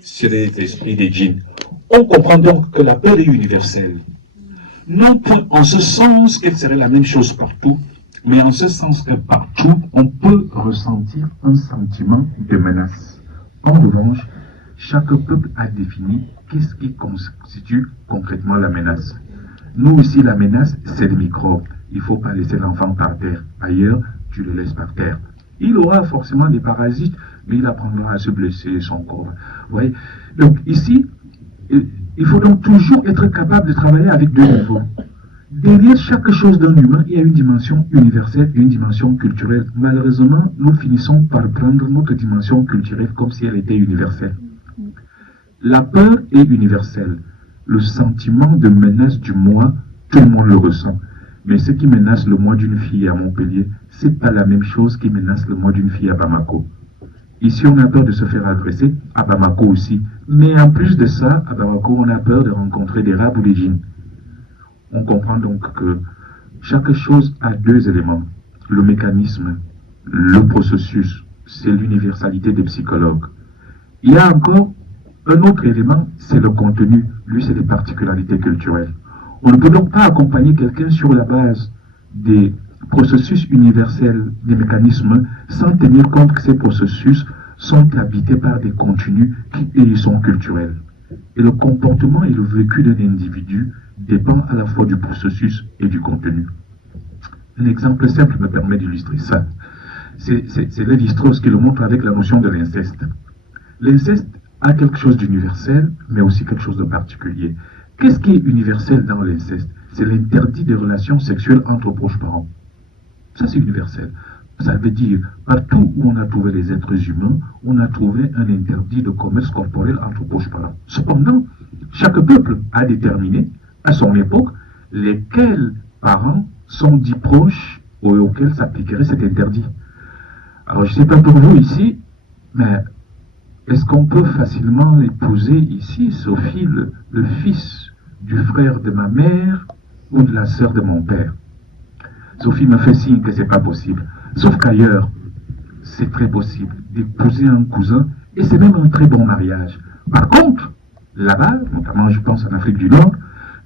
C'est l'esprit des djinns. On comprend donc que la peur est universelle. Non point en ce sens qu'elle serait la même chose partout, mais en ce sens que partout, on peut ressentir un sentiment de menace. En revanche, chaque peuple a défini qu'est-ce qui constitue concrètement la menace. Nous ici, la menace, c'est les microbes. Il ne faut pas laisser l'enfant par terre. Ailleurs, tu le laisses par terre. Il aura forcément des parasites, mais il apprendra à se blesser son corps. Vous voyez? Donc ici, il faut donc toujours être capable de travailler avec deux niveaux. Derrière chaque chose d'un humain, il y a une dimension universelle et une dimension culturelle. Malheureusement, nous finissons par prendre notre dimension culturelle comme si elle était universelle. La peur est universelle. Le sentiment de menace du moi, tout le monde le ressent. Mais ce qui menace le moi d'une fille à Montpellier, ce n'est pas la même chose qui menace le moi d'une fille à Bamako. Ici, on a peur de se faire agresser, à Bamako aussi. Mais en plus de ça, à Bamako, on a peur de rencontrer des rats ou des djinns. On comprend donc que chaque chose a deux éléments. Le mécanisme, le processus, c'est l'universalité des psychologues. Il y a encore un autre élément, c'est le contenu. Lui, c'est les particularités culturelles. On ne peut donc pas accompagner quelqu'un sur la base des processus universels, des mécanismes, sans tenir compte que ces processus sont habités par des contenus qui sont culturels. Et le comportement et le vécu d'un individu dépend à la fois du processus et du contenu. Un exemple simple me permet d'illustrer ça. C'est Lévi-Strauss qui le montre avec la notion de l'inceste. L'inceste a quelque chose d'universel, mais aussi quelque chose de particulier. Qu'est-ce qui est universel dans l'inceste? C'est l'interdit des relations sexuelles entre proches parents. Ça, c'est universel. Ça veut dire, partout où on a trouvé les êtres humains, on a trouvé un interdit de commerce corporel entre proches parents. Cependant, chaque peuple a déterminé, à son époque, lesquels parents sont dits proches auxquels s'appliquerait cet interdit. Alors, je ne sais pas pour vous ici, mais est-ce qu'on peut facilement épouser ici Sophie, le fils du frère de ma mère ou de la sœur de mon père. Sophie me fait signe que ce n'est pas possible. Sauf qu'ailleurs, c'est très possible d'épouser un cousin et c'est même un très bon mariage. Par contre, là-bas, notamment je pense en Afrique du Nord,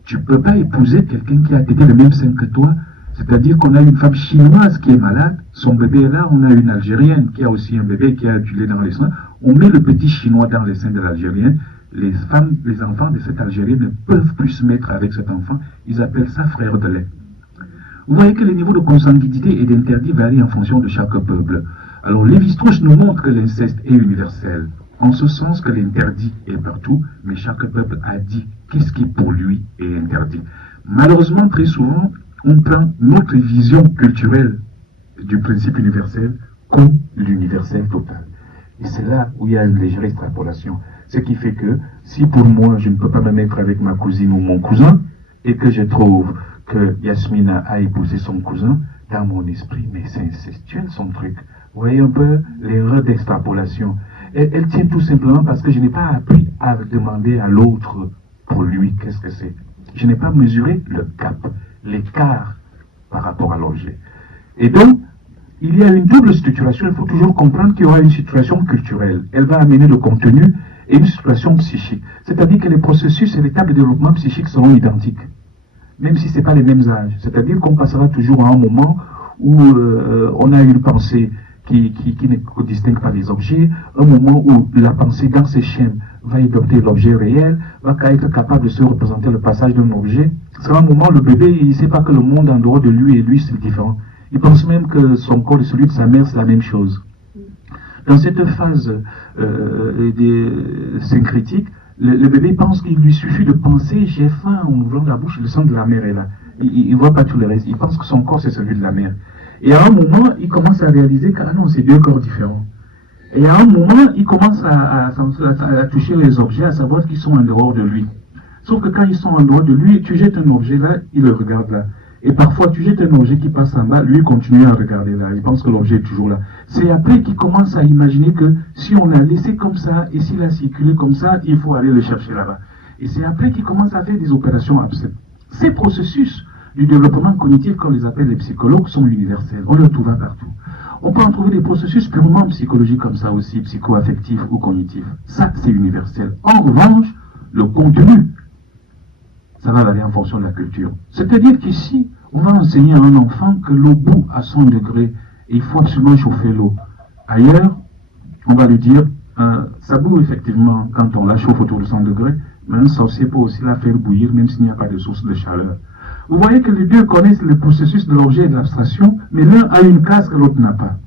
tu ne peux pas épouser quelqu'un qui a été le même sein que toi. C'est-à-dire qu'on a une femme chinoise qui est malade, son bébé est là, on a une Algérienne qui a aussi un bébé qui a du lait dans les seins, on met le petit chinois dans les seins de l'Algérienne, les enfants de cette Algérienne ne peuvent plus se mettre avec cet enfant, ils appellent ça frère de lait. Vous voyez que les niveaux de consanguinité et d'interdit varient en fonction de chaque peuple. Alors Lévi-Strauss nous montre que l'inceste est universel, en ce sens que l'interdit est partout, mais chaque peuple a dit qu'est-ce qui pour lui est interdit. Malheureusement, très souvent, on prend notre vision culturelle du principe universel comme l'universel total. Et c'est là où il y a une légère extrapolation. Ce qui fait que si pour moi je ne peux pas me mettre avec ma cousine ou mon cousin, et que je trouve que Yasmina a épousé son cousin, dans mon esprit, mais c'est incestuel son truc. Vous voyez un peu l'erreur d'extrapolation. Elle tient tout simplement parce que je n'ai pas appris à demander à l'autre pour lui qu'est-ce que c'est. Je n'ai pas mesuré le gap, l'écart par rapport à l'objet. Et donc, il y a une double structuration. Il faut toujours comprendre qu'il y aura une situation culturelle. Elle va amener le contenu et une situation psychique. C'est-à-dire que les processus et l'étape de développement psychique seront identiques, même si ce n'est pas les mêmes âges. C'est-à-dire qu'on passera toujours à un moment où on a une pensée qui ne distingue pas les objets, un moment où la pensée dans ses schèmes va adopter l'objet réel, va être capable de se représenter le passage d'un objet. C'est un moment où le bébé, il ne sait pas que le monde en dehors de lui et lui, c'est différent. Il pense même que son corps et celui de sa mère, c'est la même chose. Dans cette phase syncrétique, le bébé pense qu'il lui suffit de penser, j'ai faim, en ouvrant la bouche, le sang de la mère est là. Il ne voit pas tout le reste. Il pense que son corps, c'est celui de la mère. Et à un moment, il commence à réaliser que non, c'est deux corps différents. Et à un moment, il commence à toucher les objets, à savoir qu'ils sont en dehors de lui. Sauf que quand ils sont en dehors de lui, tu jettes un objet là, il le regarde là. Et parfois, tu jettes un objet qui passe en bas, lui continue à regarder là. Il pense que l'objet est toujours là. C'est après qu'il commence à imaginer que si on l'a laissé comme ça, et s'il a circulé comme ça, il faut aller le chercher là-bas. Et c'est après qu'il commence à faire des opérations absentes. Ces processus du développement cognitif, comme les appellent les psychologues, sont universels. On le trouve partout. On peut en trouver des processus purement psychologiques comme ça aussi, psycho-affectifs ou cognitifs. Ça, c'est universel. En revanche, le contenu, ça va varier en fonction de la culture. C'est-à-dire qu'ici, on va enseigner à un enfant que l'eau bout à 100 degrés et il faut absolument chauffer l'eau. Ailleurs, on va lui dire, ça bout effectivement quand on la chauffe autour de 100 degrés, mais un sorcier peut aussi la faire bouillir même s'il n'y a pas de source de chaleur. Vous voyez que les deux connaissent le processus de l'objet et de l'abstraction, mais l'un a une case que l'autre n'a pas.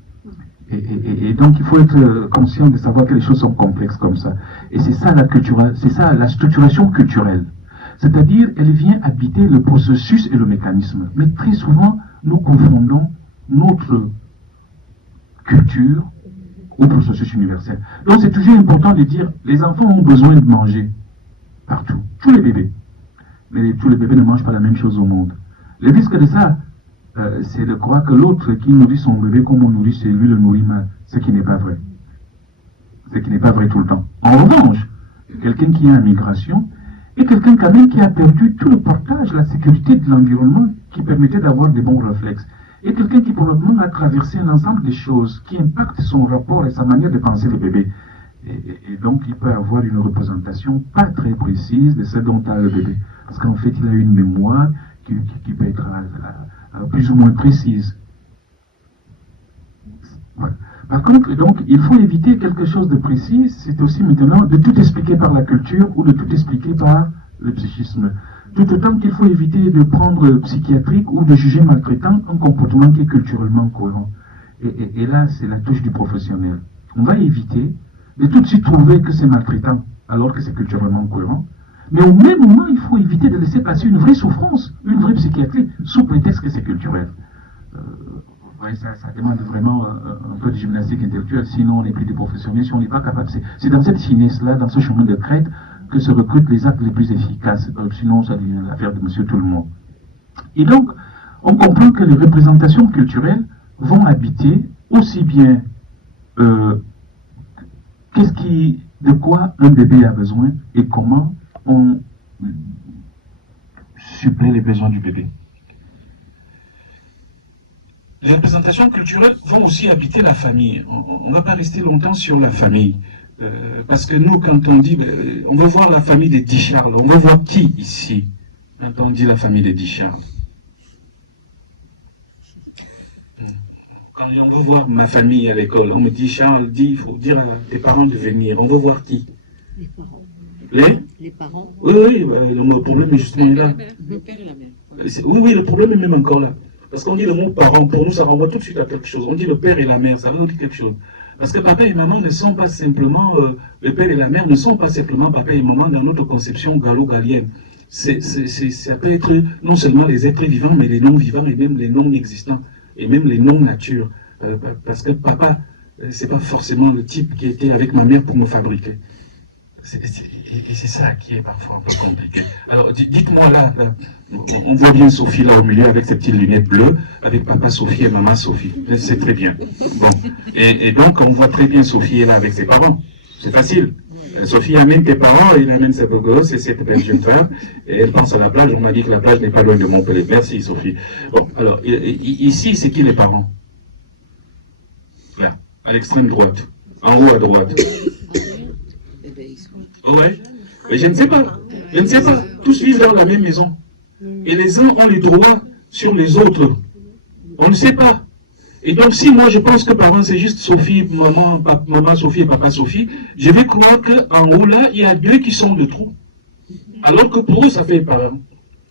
Et donc il faut être conscient de savoir que les choses sont complexes comme ça. Et c'est ça la structuration culturelle. C'est-à-dire, elle vient habiter le processus et le mécanisme. Mais très souvent, nous confondons notre culture au processus universel. Donc c'est toujours important de dire, les enfants ont besoin de manger partout, tous les bébés. Mais tous les bébés ne mangent pas la même chose au monde. Le risque de ça, c'est de croire que l'autre qui nourrit son bébé comme on nourrit chez lui le nourrit mal, ce qui n'est pas vrai. Ce qui n'est pas vrai tout le temps. En revanche, quelqu'un qui est en migration, et quelqu'un quand même qui a perdu tout le portage, la sécurité de l'environnement qui permettait d'avoir des bons réflexes. Et quelqu'un qui probablement a traversé un ensemble de choses qui impactent son rapport et sa manière de penser le bébé. Et donc il peut avoir une représentation pas très précise de ce dont a le bébé. Parce qu'en fait il a une mémoire qui peut être plus ou moins précise. Voilà. Par contre, donc, il faut éviter quelque chose de précis, c'est aussi maintenant de tout expliquer par la culture ou de tout expliquer par le psychisme. Tout autant qu'il faut éviter de prendre psychiatrique ou de juger maltraitant un comportement qui est culturellement cohérent. Et là, c'est la touche du professionnel. On va éviter de tout de suite trouver que c'est maltraitant alors que c'est culturellement cohérent. Mais au même moment, il faut éviter de laisser passer une vraie souffrance, une vraie psychiatrie, sous prétexte que c'est culturel. Ouais, ça demande vraiment un peu de gymnastique intellectuelle, sinon on n'est plus des professionnels, si on n'est pas capable. C'est dans cette finesse-là, dans ce chemin de crête, que se recrutent les actes les plus efficaces. Sinon, ça devient l'affaire de monsieur tout le monde. Et donc, on comprend que les représentations culturelles vont habiter aussi bien de quoi un bébé a besoin et comment on supplée les besoins du bébé. Les représentations culturelles vont aussi habiter la famille. On ne va pas rester longtemps sur la famille. Parce que nous, quand on dit, on veut voir la famille des 10 Charles, on veut voir qui ici, quand on dit la famille des 10 Charles? Quand on veut voir ma famille à l'école, on me dit, Charles, il faut dire à tes parents de venir. On veut voir qui? Les parents. Les parents? Oui, le problème est justement là. Le père et la mère. Oui, le problème est même encore là. Parce qu'on dit le mot parent, pour nous, ça renvoie tout de suite à quelque chose. On dit le père et la mère, ça veut dire quelque chose. Parce que papa et maman ne sont pas simplement, le père et la mère ne sont pas simplement papa et maman dans notre conception gallo-gallienne. Ça peut être non seulement les êtres vivants, mais les non-vivants et même les non-existants, et même les non-natures. Parce que papa, c'est pas forcément le type qui était avec ma mère pour me fabriquer. Et c'est ça qui est parfois un peu compliqué. Alors, dites-moi là, on voit bien Sophie là au milieu avec ses petites lunettes bleues, avec papa Sophie et maman Sophie. C'est très bien. Bon. Et donc, on voit très bien Sophie est là avec ses parents. C'est facile. Sophie amène tes parents, il amène ses beaux gosses et cette belle jeune femme, et elle pense à la plage. On m'a dit que la plage n'est pas loin de Montpellier. Merci Sophie. Bon, alors, ici, c'est qui les parents? Là, à l'extrême droite. En haut à droite. Ouais. Mais je ne sais pas. Je ne sais pas. Tous vivent dans la même maison. Et les uns ont les droits sur les autres. On ne sait pas. Et donc, si moi je pense que parents c'est juste Sophie, maman Sophie et papa Sophie, je vais croire qu'en haut là, il y a deux qui sont le trou. Alors que pour eux, ça fait parents.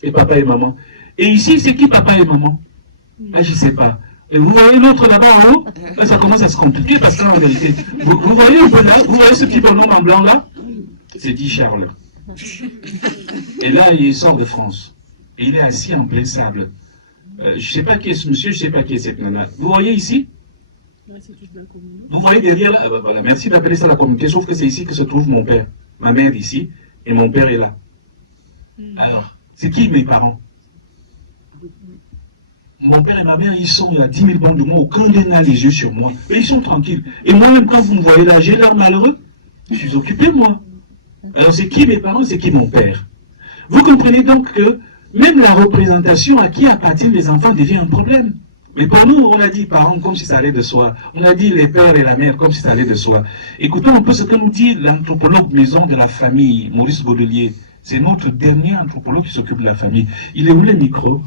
Et papa et maman. Et ici, c'est qui papa et maman? Ah, je ne sais pas. Et vous voyez l'autre là-bas en haut? Là, ça commence à se compliquer parce qu'en vérité, vous voyez un peu là, vous voyez ce petit bonhomme en blanc là? C'est 10 Charles. Et là, il sort de France. Et il est assis en plein sable. Je ne sais pas qui est ce monsieur, je ne sais pas qui est cette nana. Vous voyez ici? Vous voyez derrière là? Voilà, merci d'appeler ça la communauté, sauf que c'est ici que se trouve mon père. Ma mère ici, et mon père est là. Alors, c'est qui mes parents? Mon père et ma mère, ils sont à 10 000 bandes de moi, aucun d'eux n'a les yeux sur moi. Et ils sont tranquilles. Et moi-même, quand vous me voyez là, j'ai l'air malheureux. Je suis occupé, moi. Alors, c'est qui mes parents, c'est qui mon père? Vous comprenez donc que même la représentation à qui appartiennent les enfants devient un problème. Mais pour nous, on a dit parents comme si ça allait de soi. On a dit les pères et la mère comme si ça allait de soi. Écoutons un peu ce que nous dit l'anthropologue maison de la famille, Maurice Godelier. C'est notre dernier anthropologue qui s'occupe de la famille. Il est où le micro?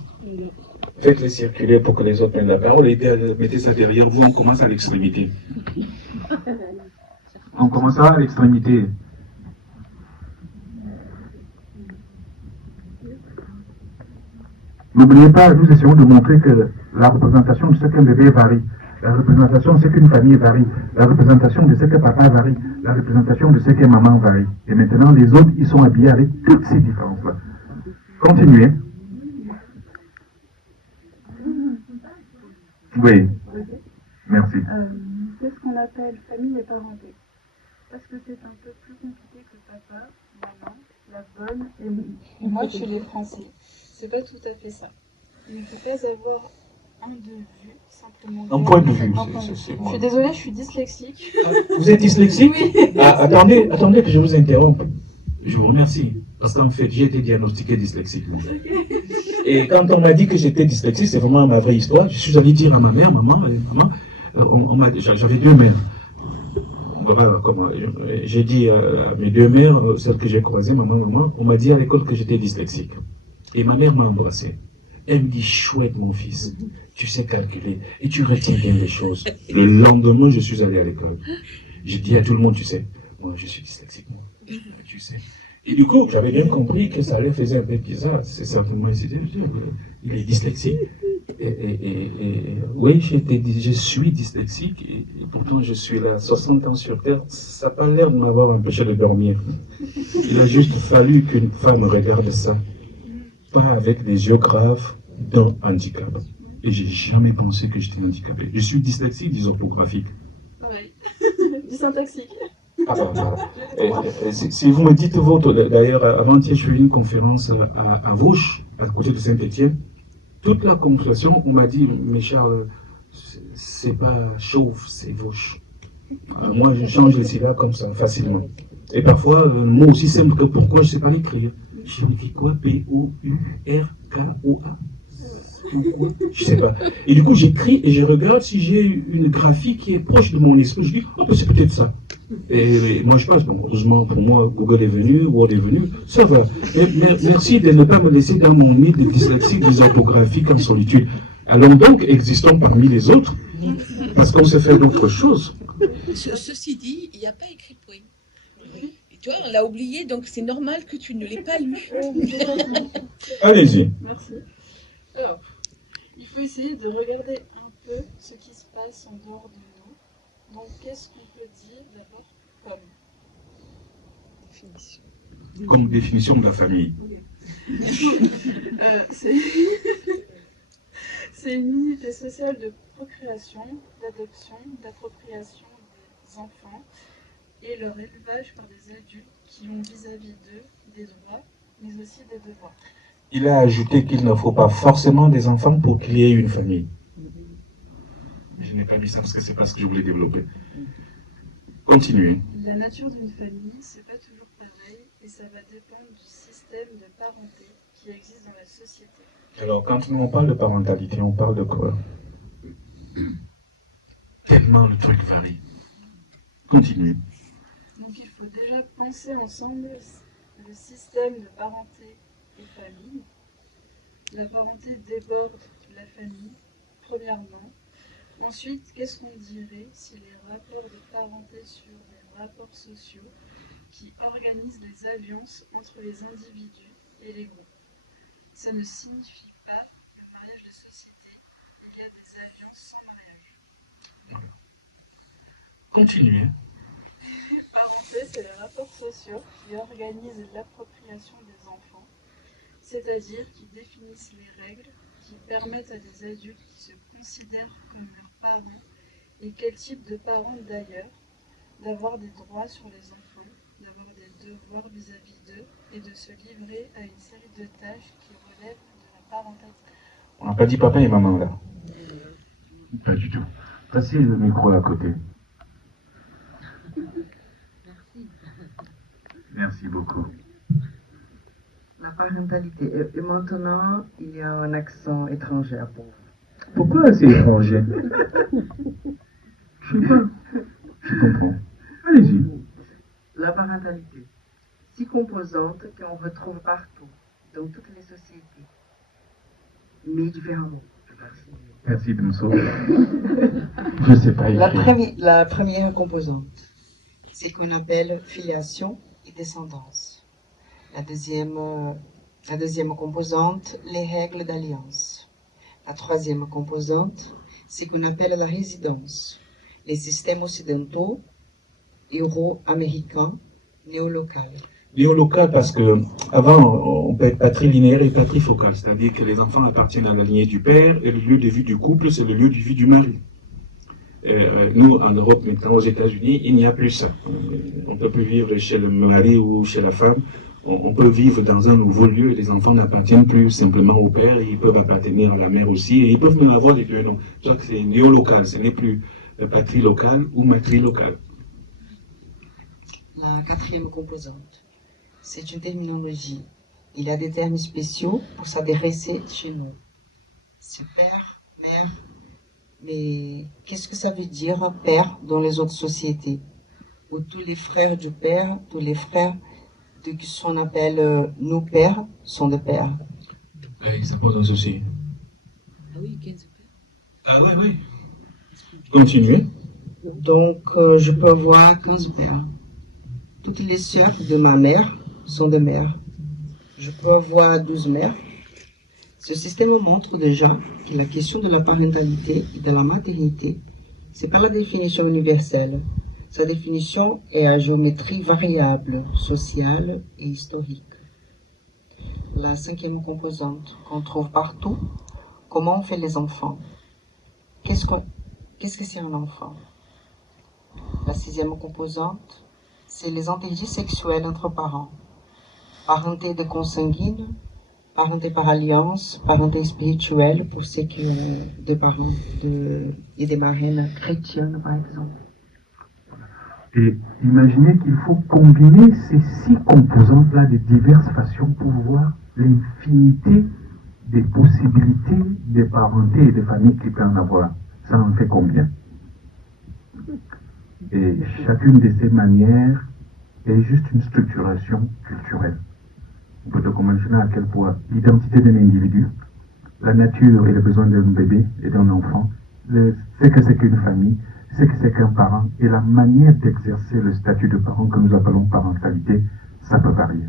Faites-le circuler pour que les autres prennent la parole et mettez ça derrière vous, on commence à l'extrémité. On commencera à l'extrémité. N'oubliez pas, nous essayons de montrer que la représentation de ce qu'un bébé varie. La représentation de ce qu'une famille varie. La représentation de ce que papa varie. La représentation de ce que maman varie. Et maintenant, les autres, ils sont habillés avec toutes ces différences-là. Continuez. Oui. Merci. C'est ce qu'on appelle famille et parenté. Parce que c'est un peu plus compliqué que papa, maman, la bonne et moi chez les Français. C'est pas tout à fait ça. Il ne faut pas avoir un de vue, simplement. Un point de vue, c'est Je suis désolée, je suis dyslexique. Vous êtes dyslexique? Oui. Attendez que je vous interrompe. Je vous remercie. Parce qu'en fait, j'ai été diagnostiqué dyslexique. Et quand on m'a dit que j'étais dyslexique, c'est vraiment ma vraie histoire. Je suis allé dire à ma mère, maman, j'avais deux mères. J'ai dit à mes deux mères, celles que j'ai croisées, maman, on m'a dit à l'école que j'étais dyslexique. Et ma mère m'a embrassé. Elle me dit, chouette mon fils, tu sais calculer et tu retiens bien les choses. Le lendemain, je suis allé à l'école. J'ai dit à tout le monde, tu sais, moi je suis dyslexique, moi. Tu sais. Et du coup, j'avais bien compris que ça allait faire un peu bizarre. C'est certainement il est dyslexique. Oui, je suis dyslexique et pourtant je suis là 60 ans sur Terre. Ça n'a pas l'air de m'avoir empêché de dormir. Il a juste fallu qu'une femme regarde ça. Pas avec des yeux graves d'un handicap. Et j'ai jamais pensé que j'étais handicapé. Je suis dyslexique, dysorthographique. Oui, dysyntaxique. Ah, voilà. Si vous me dites votre... D'ailleurs, avant-hier, je fais une conférence à Vauche, à côté de Saint-Étienne. Toute la conversation, on m'a dit, mais Charles, c'est pas chauve, c'est Vauche. Alors, moi, je change les syllabes comme ça, facilement. Et parfois, moi aussi, simple que pourquoi je ne sais pas l'écrire. Je me dis quoi? P-O-U-R-K-O-A? Je sais pas. Et du coup, j'écris et je regarde si j'ai une graphie qui est proche de mon esprit. Je dis, oh, ben, c'est peut-être ça. Et moi, je pense, bon, heureusement pour moi, Google est venu, Word est venu, ça va. Et merci de ne pas me laisser dans mon nid de dyslexie dysorthographique en solitude. Allons donc, existons parmi les autres, parce qu'on sait faire d'autres choses. Ceci dit, il n'y a pas écrit de poème. Et toi, on l'a oublié, donc c'est normal que tu ne l'aies pas lu. Allez-y. Merci. Alors, il faut essayer de regarder un peu ce qui se passe en dehors de nous. Donc, qu'est-ce qu'on peut dire d'abord comme définition? Comme définition de la famille. C'est une unité sociale de procréation, d'adoption, d'appropriation des enfants et leur élevage par des adultes qui ont vis-à-vis d'eux des droits, mais aussi des devoirs. Il a ajouté qu'il ne faut pas forcément des enfants pour qu'il y ait une famille. Je n'ai pas dit ça parce que c'est pas ce que je voulais développer. Continuez. La nature d'une famille, c'est pas toujours pareil et ça va dépendre du système de parenté qui existe dans la société. Alors, quand on parle de parentalité, on parle de quoi? Tellement le truc varie. Continuez. Donc il faut déjà penser ensemble le système de parenté et famille. La parenté déborde la famille, premièrement. Ensuite, qu'est-ce qu'on dirait si les rapports de parenté sur des rapports sociaux qui organisent les alliances entre les individus et les groupes? Ça ne signifie pas le mariage de société. Il y a des alliances sans mariage. Continuez. Parenté, c'est les rapports sociaux qui organisent l'appropriation des enfants, c'est-à-dire qui définissent les règles qui permettent à des adultes qui se considèrent comme leurs parents, et quel type de parents d'ailleurs, d'avoir des droits sur les enfants, d'avoir des devoirs vis-à-vis d'eux, et de se livrer à une série de tâches qui relèvent de la parentalité. On n'a pas dit papa et maman là. Pas du tout. Passez le micro à côté. Merci. Merci beaucoup. La parentalité. Et maintenant, il y a un accent étranger pour vous. Pourquoi c'est étranger? Je sais pas. Je comprends. Allez-y. La parentalité. 6 composantes qu'on retrouve partout, dans toutes les sociétés, mais différemment. Merci de me sauver. Je sais pas écrire. La première composante, c'est ce qu'on appelle filiation et descendance. La deuxième composante, les règles d'alliance. La troisième composante, c'est ce qu'on appelle la résidence. Les systèmes occidentaux, euro-américains, néolocales. Néolocal parce que avant on peut être patrilinéaire et patrifocal, c'est-à-dire que les enfants appartiennent à la lignée du père et le lieu de vie du couple, c'est le lieu de vie du mari. Nous, en Europe, maintenant aux États-Unis, il n'y a plus ça. On ne peut plus vivre chez le mari ou chez la femme. On peut vivre dans un nouveau lieu et les enfants n'appartiennent plus simplement au père, et ils peuvent appartenir à la mère aussi, et ils peuvent même avoir les deux noms. C'est ça que c'est néolocal, ce n'est plus patrilocal ou matrilocal. La quatrième composante, c'est une terminologie. Il y a des termes spéciaux pour s'adresser chez nous. C'est père, mère, mais qu'est-ce que ça veut dire père dans les autres sociétés? Où tous les frères du père, tous les frères de ce qu'on appelle nos pères sont des pères. Ça pose un souci. Ah oui, 15 pères. Ah ouais, oui. Continuez. Donc, je peux voir 15 pères. Toutes les sœurs de ma mère sont des mères. Je peux avoir 12 mères. Ce système montre déjà que la question de la parentalité et de la maternité, ce n'est pas la définition universelle. Sa définition est à géométrie variable, sociale et historique. La cinquième composante qu'on trouve partout, comment on fait les enfants? Qu'est-ce que c'est un enfant? La sixième composante, c'est les antécédents sexuels entre parents. Parenté de consanguine, parenté par alliance, parenté spirituelle pour ceux qui ont des parents et des marraines chrétiennes, par exemple. Et imaginez qu'il faut combiner ces 6 composantes-là de diverses façons pour voir l'infinité des possibilités des parentés et des familles qu'il peut en avoir. Ça en fait combien? Et chacune de ces manières est juste une structuration culturelle. On peut donc imaginer à quel point l'identité d'un individu, la nature et les besoins d'un bébé et d'un enfant, ce que c'est qu'une famille, ce que c'est qu'un parent et la manière d'exercer le statut de parent que nous appelons parentalité, ça peut varier.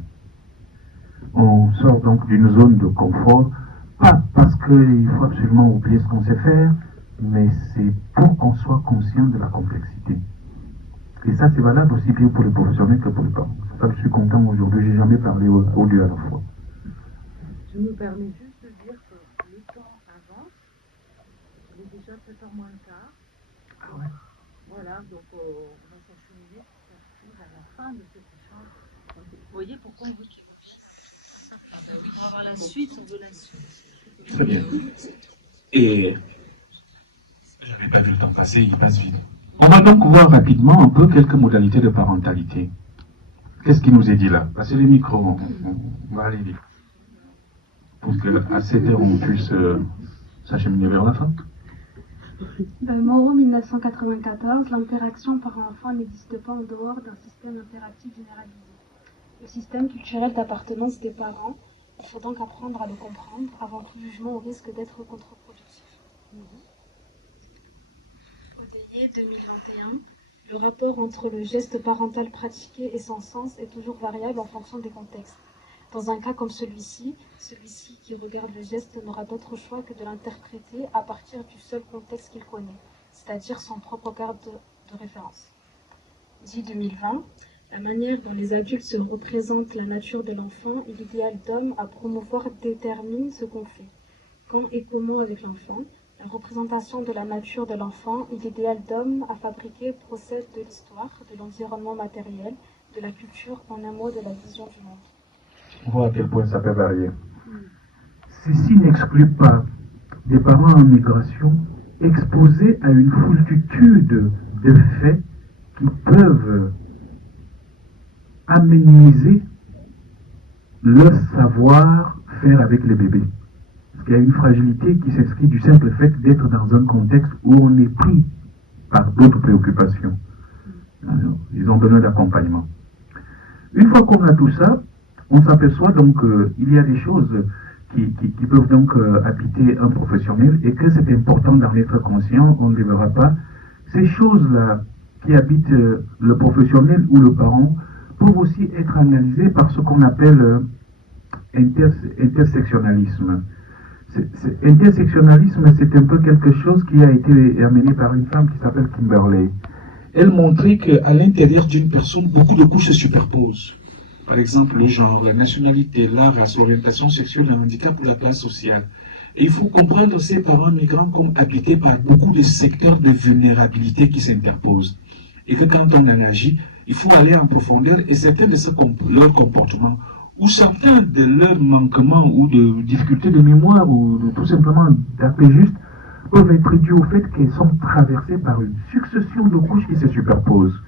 On sort donc d'une zone de confort, pas parce qu'il faut absolument oublier ce qu'on sait faire, mais c'est pour qu'on soit conscient de la complexité. Et ça, c'est valable aussi bien pour les professionnels que pour les parents. C'est pour ça que je suis content aujourd'hui, j'ai jamais parlé aux deux à la fois. Je me permets juste de dire que le temps avance, il est déjà 7h moins le quart. Ah ouais. Voilà, donc on va s'acheminer à la fin de cet échange. Vous voyez pourquoi on veut qu'il revienne. Pour avoir la suite, on veut la suite. Très bien. Et je n'avais pas vu le temps passer, il passe vite. On va donc voir rapidement un peu quelques modalités de parentalité. Qu'est-ce qui nous est dit là? Passez les micros, on va aller vite. Pour qu'à 7 heures, on puisse s'acheminer vers la fin. Moreau 1994, l'interaction parent-enfant n'existe pas en dehors d'un système impératif généralisé. Le système culturel d'appartenance des parents, il faut donc apprendre à le comprendre avant tout jugement au risque d'être contre-productif. Odeillet 2021, le rapport entre le geste parental pratiqué et son sens est toujours variable en fonction des contextes. Dans un cas comme celui-ci qui regarde le geste n'aura d'autre choix que de l'interpréter à partir du seul contexte qu'il connaît, c'est-à-dire son propre cadre de référence. Dit 2020, la manière dont les adultes se représentent la nature de l'enfant et l'idéal d'homme à promouvoir détermine ce qu'on fait. Quand et comment avec l'enfant, la représentation de la nature de l'enfant et l'idéal d'homme à fabriquer procède de l'histoire, de l'environnement matériel, de la culture, en un mot de la vision du monde. On voit à quel point ça peut varier. Ceci n'exclut pas des parents en migration exposés à une foultitude de faits qui peuvent améniser leur savoir-faire avec les bébés. Parce qu'il y a une fragilité qui s'inscrit du simple fait d'être dans un contexte où on est pris par d'autres préoccupations. Alors, ils ont besoin d'accompagnement. Une fois qu'on a tout ça, on s'aperçoit donc qu'il y a des choses qui peuvent donc habiter un professionnel et que c'est important d'en être conscient, on ne les verra pas. Ces choses-là qui habitent le professionnel ou le parent peuvent aussi être analysées par ce qu'on appelle intersectionnalisme. Intersectionnalisme, c'est un peu quelque chose qui a été amené par une femme qui s'appelle Kimberley. Elle montrait qu'à l'intérieur d'une personne, beaucoup de couches se superposent. Par exemple, le genre, la nationalité, la race, l'orientation sexuelle, le handicap ou la classe sociale. Et il faut comprendre ces parents migrants comme habités par beaucoup de secteurs de vulnérabilité qui s'interposent. Et que quand on en agit, il faut aller en profondeur et certains de leurs comportements ou certains de leurs manquements ou de difficultés de mémoire ou tout simplement d'appeler juste peuvent être dus au fait qu'elles sont traversées par une succession de couches qui se superposent.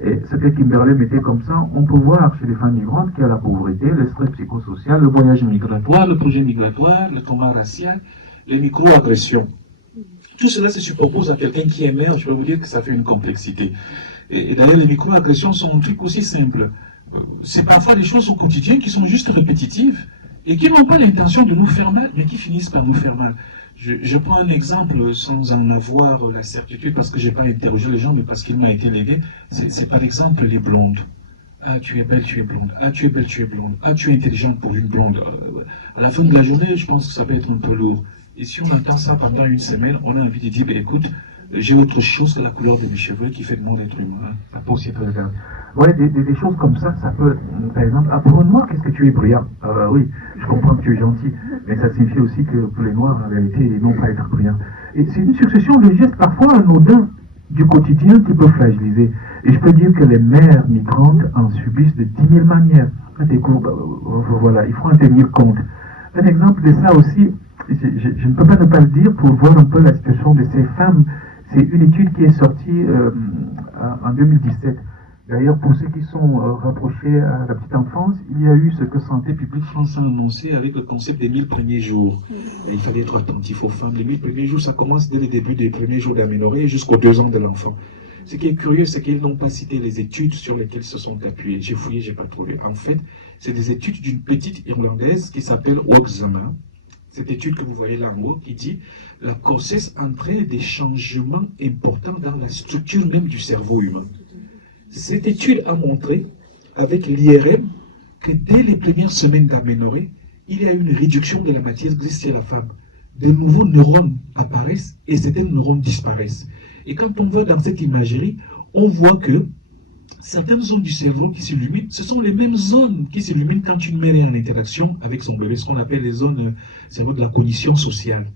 Et ce que Kimberley mettait comme ça, on peut voir chez les femmes migrantes qu'il y a la pauvreté, le stress psychosocial, le voyage migratoire, le projet migratoire, le trauma racial, les micro-agressions. Tout cela se superpose à quelqu'un qui émerge, je peux vous dire que ça fait une complexité. Et d'ailleurs, les micro-agressions sont un truc aussi simple. C'est parfois des choses au quotidien qui sont juste répétitives et qui n'ont pas l'intention de nous faire mal, mais qui finissent par nous faire mal. Je prends un exemple sans en avoir la certitude parce que je n'ai pas interrogé les gens, mais parce qu'il m'a été légué. C'est par exemple les blondes. Ah, tu es belle, tu es blonde. Ah, tu es belle, tu es blonde. Ah, tu es intelligente pour une blonde. À la fin de la journée, je pense que ça peut être un peu lourd. Et si on entend ça pendant une semaine, on a envie de dire, écoute, j'ai autre chose que la couleur de mes cheveux qui fait de moi l'être humain. Ça peut aussi être regardé. Ouais, des choses comme ça peut, par exemple, pour un noir, qu'est-ce que tu es brillant? Oui, je comprends que tu es gentil, mais ça signifie aussi que pour les noirs, en réalité, ils n'ont pas être brillants. Et c'est une succession de gestes parfois anodins du quotidien qui peuvent fragiliser. Et je peux dire que les mères migrantes en subissent de 10 000 manières. Voilà, il faut en tenir compte. Un exemple de ça aussi, je ne peux pas le dire pour voir un peu la situation de ces femmes. C'est une étude qui est sortie en 2017. D'ailleurs, pour ceux qui sont rapprochés à la petite enfance, il y a eu ce que Santé publique France a annoncé avec le concept des 1000 premiers jours. Et il fallait être attentif aux femmes. Les 1000 premiers jours, ça commence dès le début des premiers jours d'aménorrhée jusqu'aux 2 ans de l'enfant. Ce qui est curieux, c'est qu'ils n'ont pas cité les études sur lesquelles se sont appuyés. J'ai fouillé, j'ai pas trouvé. En fait, c'est des études d'une petite Irlandaise qui s'appelle Oxama. Cette étude que vous voyez là en haut, qui dit « La grossesse entraîne des changements importants dans la structure même du cerveau humain ». Cette étude a montré, avec l'IRM, que dès les premières semaines d'aménorrhée, il y a une réduction de la matière grise chez la femme. De nouveaux neurones apparaissent et certains neurones disparaissent. Et quand on va dans cette imagerie, on voit que certaines zones du cerveau qui s'illuminent, ce sont les mêmes zones qui s'illuminent quand une mère est en interaction avec son bébé, ce qu'on appelle les zones cerveau de la cognition sociale.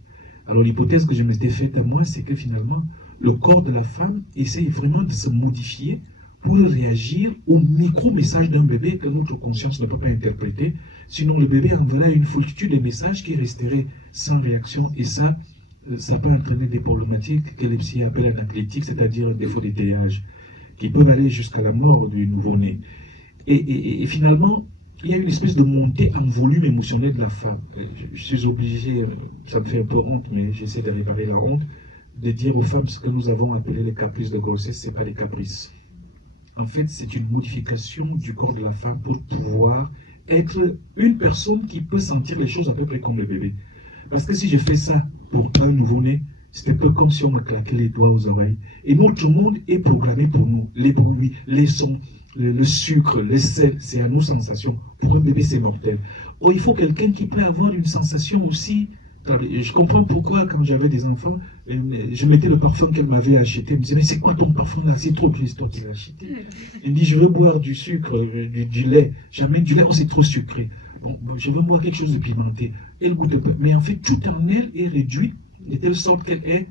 Alors l'hypothèse que je m'étais faite à moi, c'est que finalement, le corps de la femme essaye vraiment de se modifier pour réagir au micro-message d'un bébé que notre conscience ne peut pas interpréter. Sinon, le bébé enverra une foultitude de messages qui resteraient sans réaction. Et ça peut entraîner des problématiques que les psy appellent anaclétiques, c'est-à-dire un défaut d'étayage, qui peuvent aller jusqu'à la mort du nouveau-né. Et finalement, il y a une espèce de montée en volume émotionnel de la femme. Je suis obligé, ça me fait un peu honte, mais j'essaie de réparer la honte, de dire aux femmes ce que nous avons appelé les caprices de grossesse, ce n'est pas des caprices. En fait, c'est une modification du corps de la femme pour pouvoir être une personne qui peut sentir les choses à peu près comme le bébé. Parce que si je fais ça pour un nouveau-né, c'est un peu comme si on me claquait les doigts aux oreilles. Et notre monde est programmé pour nous. Les bruits, les sons, le sucre, le sel, c'est à nos sensations. Pour un bébé, c'est mortel. Oh, il faut quelqu'un qui peut avoir une sensation aussi. Je comprends pourquoi, quand j'avais des enfants, je mettais le parfum qu'elle m'avait acheté. Elle me disait, mais c'est quoi ton parfum là? C'est trop bien, c'est toi qui l'as acheté. Elle me dit, je veux boire du sucre, du lait. J'amène du lait, oh, c'est trop sucré. Bon, je veux boire quelque chose de pimenté. Elle goûte un peu. Mais en fait, tout en elle est réduit de telle sorte qu'elle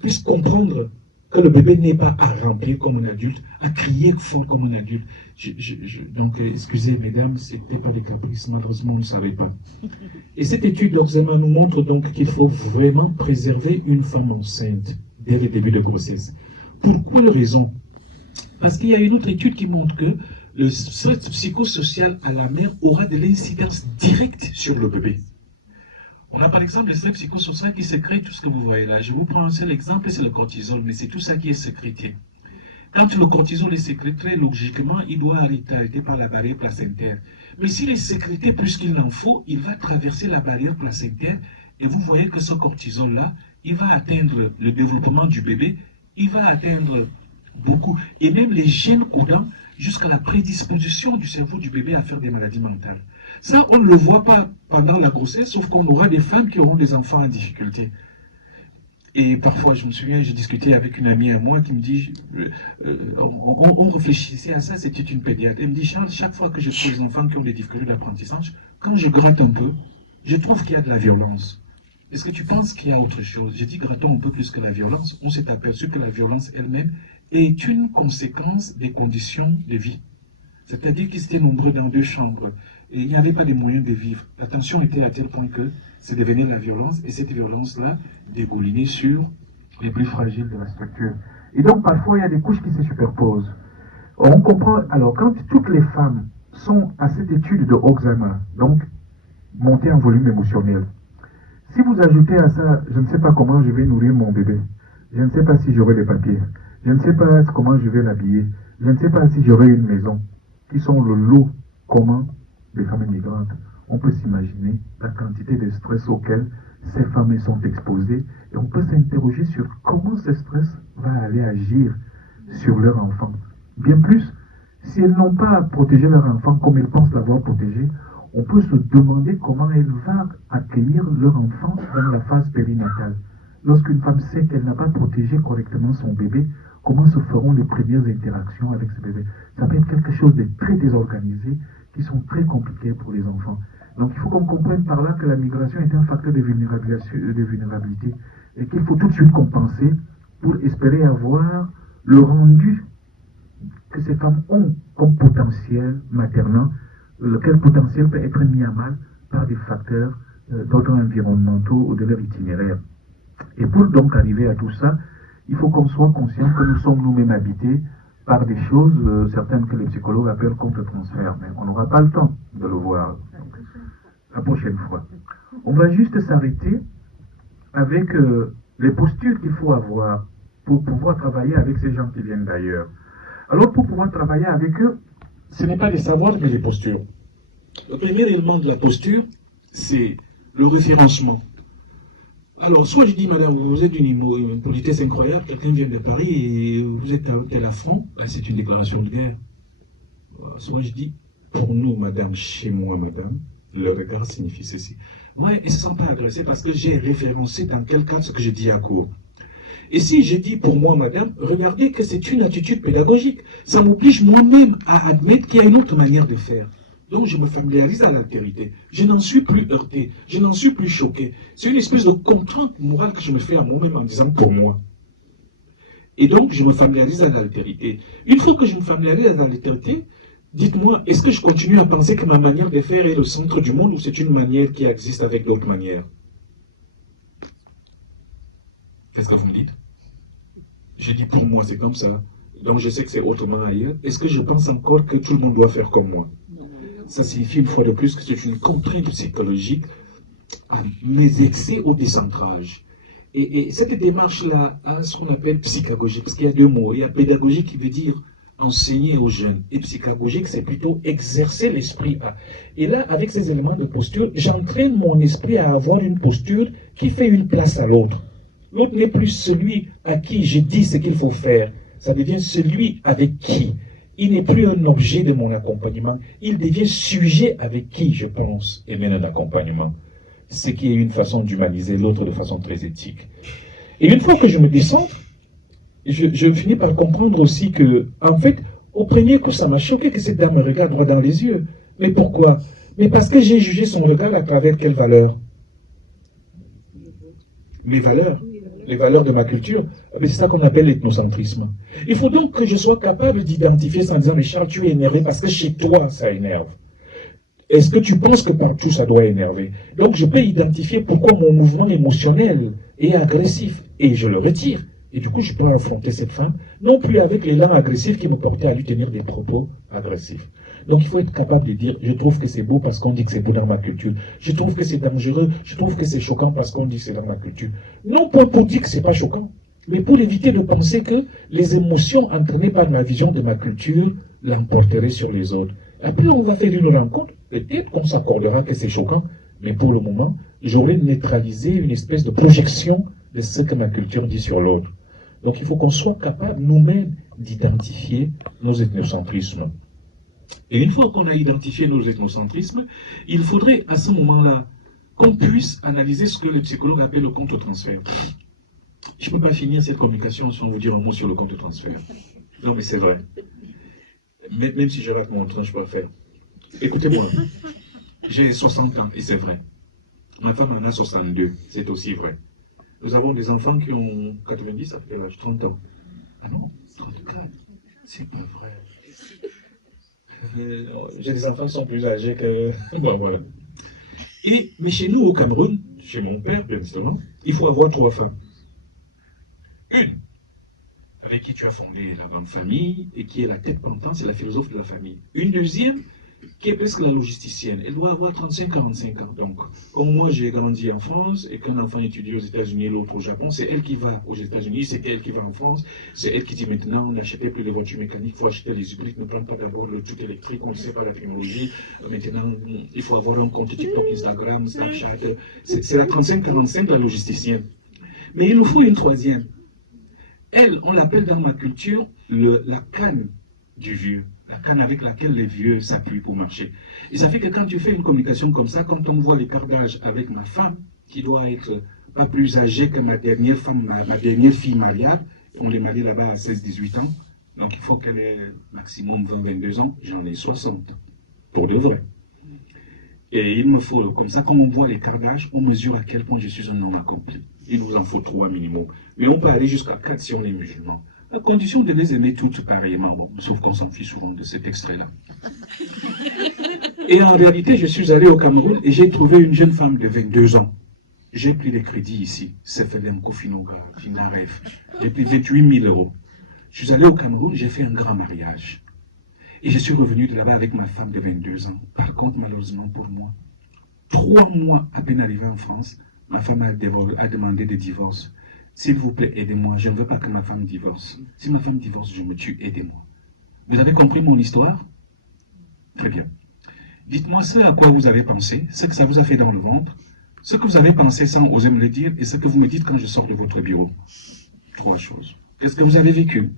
puisse comprendre que le bébé n'est pas à remplir comme un adulte, à crier fort comme un adulte. Donc, excusez mesdames, ce n'était pas des caprices, malheureusement on ne savait pas. Et cette étude d'Oxama nous montre donc qu'il faut vraiment préserver une femme enceinte dès le début de grossesse. Pour quelle raison? Parce qu'il y a une autre étude qui montre que le stress psychosocial à la mère aura de l'incidence directe sur le bébé. On a par exemple le stress psychosocial qui sécrète tout ce que vous voyez là. Je vous prends un seul exemple, c'est le cortisol, mais c'est tout ça qui est sécrété. Quand le cortisol est sécrété, logiquement, il doit être arrêté par la barrière placentaire. Mais s'il est sécrété plus qu'il n'en faut, il va traverser la barrière placentaire et vous voyez que ce cortisol-là, il va atteindre le développement du bébé, il va atteindre beaucoup, et même les gènes codants jusqu'à la prédisposition du cerveau du bébé à faire des maladies mentales. Ça, on ne le voit pas pendant la grossesse, sauf qu'on aura des femmes qui auront des enfants en difficulté. Et parfois, je me souviens, j'ai discuté avec une amie à moi qui me dit, on réfléchissait à ça, c'était une pédiatre. Elle me dit, Charles, chaque fois que je trouve des enfants qui ont des difficultés d'apprentissage, quand je gratte un peu, je trouve qu'il y a de la violence. Est-ce que tu penses qu'il y a autre chose? J'ai dit, grattons un peu plus que la violence. On s'est aperçu que la violence elle-même est une conséquence des conditions de vie. C'est-à-dire qu'ils étaient nombreux dans 2 chambres. Et il n'y avait pas de moyens de vivre. La tension était à tel point que c'est devenu la violence, et cette violence-là dégoulinait sur les plus fragiles de la structure. Et donc, parfois, il y a des couches qui se superposent. On comprend, alors, quand toutes les femmes sont à cette étude de Oxama, donc, montée en volume émotionnel, si vous ajoutez à ça, je ne sais pas comment je vais nourrir mon bébé, je ne sais pas si j'aurai des papiers, je ne sais pas comment je vais l'habiller, je ne sais pas si j'aurai une maison, qui sont le lot commun des femmes immigrantes, on peut s'imaginer la quantité de stress auquel ces femmes sont exposées et on peut s'interroger sur comment ce stress va aller agir sur leur enfant. Bien plus, si elles n'ont pas à protéger leur enfant comme elles pensent l'avoir protégé, on peut se demander comment elles vont accueillir leur enfant dans la phase périnatale. Lorsqu'une femme sait qu'elle n'a pas protégé correctement son bébé, comment se feront les premières interactions avec ce bébé? Ça peut être quelque chose de très désorganisé, qui sont très compliqués pour les enfants. Donc il faut qu'on comprenne par là que la migration est un facteur de vulnérabilité et qu'il faut tout de suite compenser pour espérer avoir le rendu que ces femmes ont comme potentiel maternant, lequel potentiel peut être mis à mal par des facteurs d'ordre environnementaux ou de leur itinéraire. Et pour donc arriver à tout ça, il faut qu'on soit conscient que nous sommes nous-mêmes habités par des choses, certaines que les psychologues appellent contre-transfert, mais on n'aura pas le temps de le voir la prochaine fois. On va juste s'arrêter avec les postures qu'il faut avoir pour pouvoir travailler avec ces gens qui viennent d'ailleurs. Alors pour pouvoir travailler avec eux, ce n'est pas les savoirs mais les postures. Le premier élément de la posture, c'est le référencement. Alors, soit je dis, madame, vous êtes d'une politesse incroyable, quelqu'un vient de Paris et vous êtes à tel affront, ben, c'est une déclaration de guerre. Soit je dis, pour nous, madame, chez moi, madame, le regard signifie ceci. Ouais, ils ne se sentent pas agressés parce que j'ai référencé dans quel cadre ce que je dis à court. Et si je dis pour moi, madame, regardez que c'est une attitude pédagogique. Ça m'oblige moi-même à admettre qu'il y a une autre manière de faire. Donc je me familiarise à l'altérité. Je n'en suis plus heurté, je n'en suis plus choqué. C'est une espèce de contrainte morale que je me fais à moi-même en disant pour moi. Et donc je me familiarise à l'altérité. Une fois que je me familiarise à l'altérité, dites-moi, est-ce que je continue à penser que ma manière de faire est le centre du monde ou c'est une manière qui existe avec d'autres manières? Qu'est-ce que vous me dites? Je dis pour moi c'est comme ça. Donc je sais que c'est autrement ailleurs. Est-ce que je pense encore que tout le monde doit faire comme moi? Ça signifie une fois de plus que c'est une contrainte psychologique à mes excès au décentrage. Et cette démarche-là a ce qu'on appelle psychagogique, parce qu'il y a deux mots. Il y a pédagogique qui veut dire enseigner aux jeunes, et psychagogique, c'est plutôt exercer l'esprit à. Et là, avec ces éléments de posture, j'entraîne mon esprit à avoir une posture qui fait une place à l'autre. L'autre n'est plus celui à qui je dis ce qu'il faut faire, ça devient celui avec qui. Il n'est plus un objet de mon accompagnement, il devient sujet avec qui je pense et mène un accompagnement. Ce qui est une façon d'humaniser l'autre de façon très éthique. Et une fois que je me descends, je finis par comprendre aussi que, en fait, au premier coup, ça m'a choqué que cette dame me regarde droit dans les yeux. Mais pourquoi? Mais parce que j'ai jugé son regard à travers quelles valeurs? Mes valeurs. Les valeurs de ma culture, c'est ça qu'on appelle l'ethnocentrisme. Il faut donc que je sois capable d'identifier ça en disant, mais Charles, tu es énervé parce que chez toi, ça énerve. Est-ce que tu penses que partout, ça doit énerver? Donc, je peux identifier pourquoi mon mouvement émotionnel est agressif et je le retire. Et du coup, je peux affronter cette femme, non plus avec l'élan agressif qui me portait à lui tenir des propos agressifs. Donc il faut être capable de dire, je trouve que c'est beau parce qu'on dit que c'est beau dans ma culture. Je trouve que c'est dangereux, je trouve que c'est choquant parce qu'on dit que c'est dans ma culture. Non pas pour dire que c'est pas choquant, mais pour éviter de penser que les émotions entraînées par ma vision de ma culture l'emporteraient sur les autres. Après on va faire une rencontre, peut-être qu'on s'accordera que c'est choquant, mais pour le moment, j'aurais neutralisé une espèce de projection de ce que ma culture dit sur l'autre. Donc il faut qu'on soit capable nous-mêmes d'identifier nos ethnocentrismes. Et une fois qu'on a identifié nos ethnocentrismes, il faudrait à ce moment-là qu'on puisse analyser ce que les psychologues appellent le contre-transfert. Je ne peux pas finir cette communication sans vous dire un mot sur le contre-transfert. Non mais c'est vrai. Même si je rate mon train, je peux le faire. Écoutez-moi, j'ai 60 ans et c'est vrai. Ma femme en a 62, c'est aussi vrai. Nous avons des enfants qui ont 90, ça fait l'âge 30 ans. Ah non, 34, c'est pas vrai. J'ai des enfants qui sont plus âgés que... Bon, voilà. Mais chez nous, au Cameroun, chez mon père, bien évidemment, il faut avoir 3 femmes. Une, avec qui tu as fondé la grande famille, et qui est la tête pentante, c'est la philosophe de la famille. Une deuxième, qui est presque la logisticienne. Elle doit avoir 35-45 ans. Donc, comme moi, j'ai grandi en France, et qu'un enfant étudie aux États-Unis et l'autre au Japon, c'est elle qui va aux États-Unis, c'est elle qui va en France, c'est elle qui dit maintenant, on n'achetait plus de voitures mécaniques, il faut acheter les hybrides, ne prendre pas d'abord le tout électrique, on ne sait pas la technologie, maintenant, il faut avoir un compte TikTok, Instagram, Snapchat, c'est la 35-45, la logisticienne. Mais il nous faut une troisième. Elle, on l'appelle dans ma culture la canne du vieux. La canne avec laquelle les vieux s'appuient pour marcher. Et ça fait que quand tu fais une communication comme ça, quand on voit l'écart d'âge avec ma femme, qui doit être pas plus âgée que ma dernière femme, ma dernière fille mariable, on les marie là-bas à 16-18 ans, donc il faut qu'elle ait maximum 20-22 ans, j'en ai 60, pour de vrai. Et il me faut, comme ça, quand on voit l'écart d'âge, on mesure à quel point je suis un homme accompli. Il nous en faut 3 minimum. Mais on peut aller jusqu'à 4 si on est musulman. À condition de les aimer toutes pareillement, bon, sauf qu'on s'en fiche souvent de cet extrait-là. Et en réalité, je suis allé au Cameroun et j'ai trouvé une jeune femme de 22 ans. J'ai pris les crédits ici, Cefelem, Kofinoga, Finarev. J'ai pris 28 000 euros. Je suis allé au Cameroun, j'ai fait un grand mariage. Et je suis revenu de là-bas avec ma femme de 22 ans. Par contre, malheureusement pour moi, 3 mois à peine arrivé en France, ma femme a demandé de divorce. S'il vous plaît, aidez-moi. Je ne veux pas que ma femme divorce. Si ma femme divorce, je me tue. Aidez-moi. Vous avez compris mon histoire? Très bien. Dites-moi ce à quoi vous avez pensé, ce que ça vous a fait dans le ventre, ce que vous avez pensé sans oser me le dire et ce que vous me dites quand je sors de votre bureau. 3 choses. Qu'est-ce que vous avez vécu?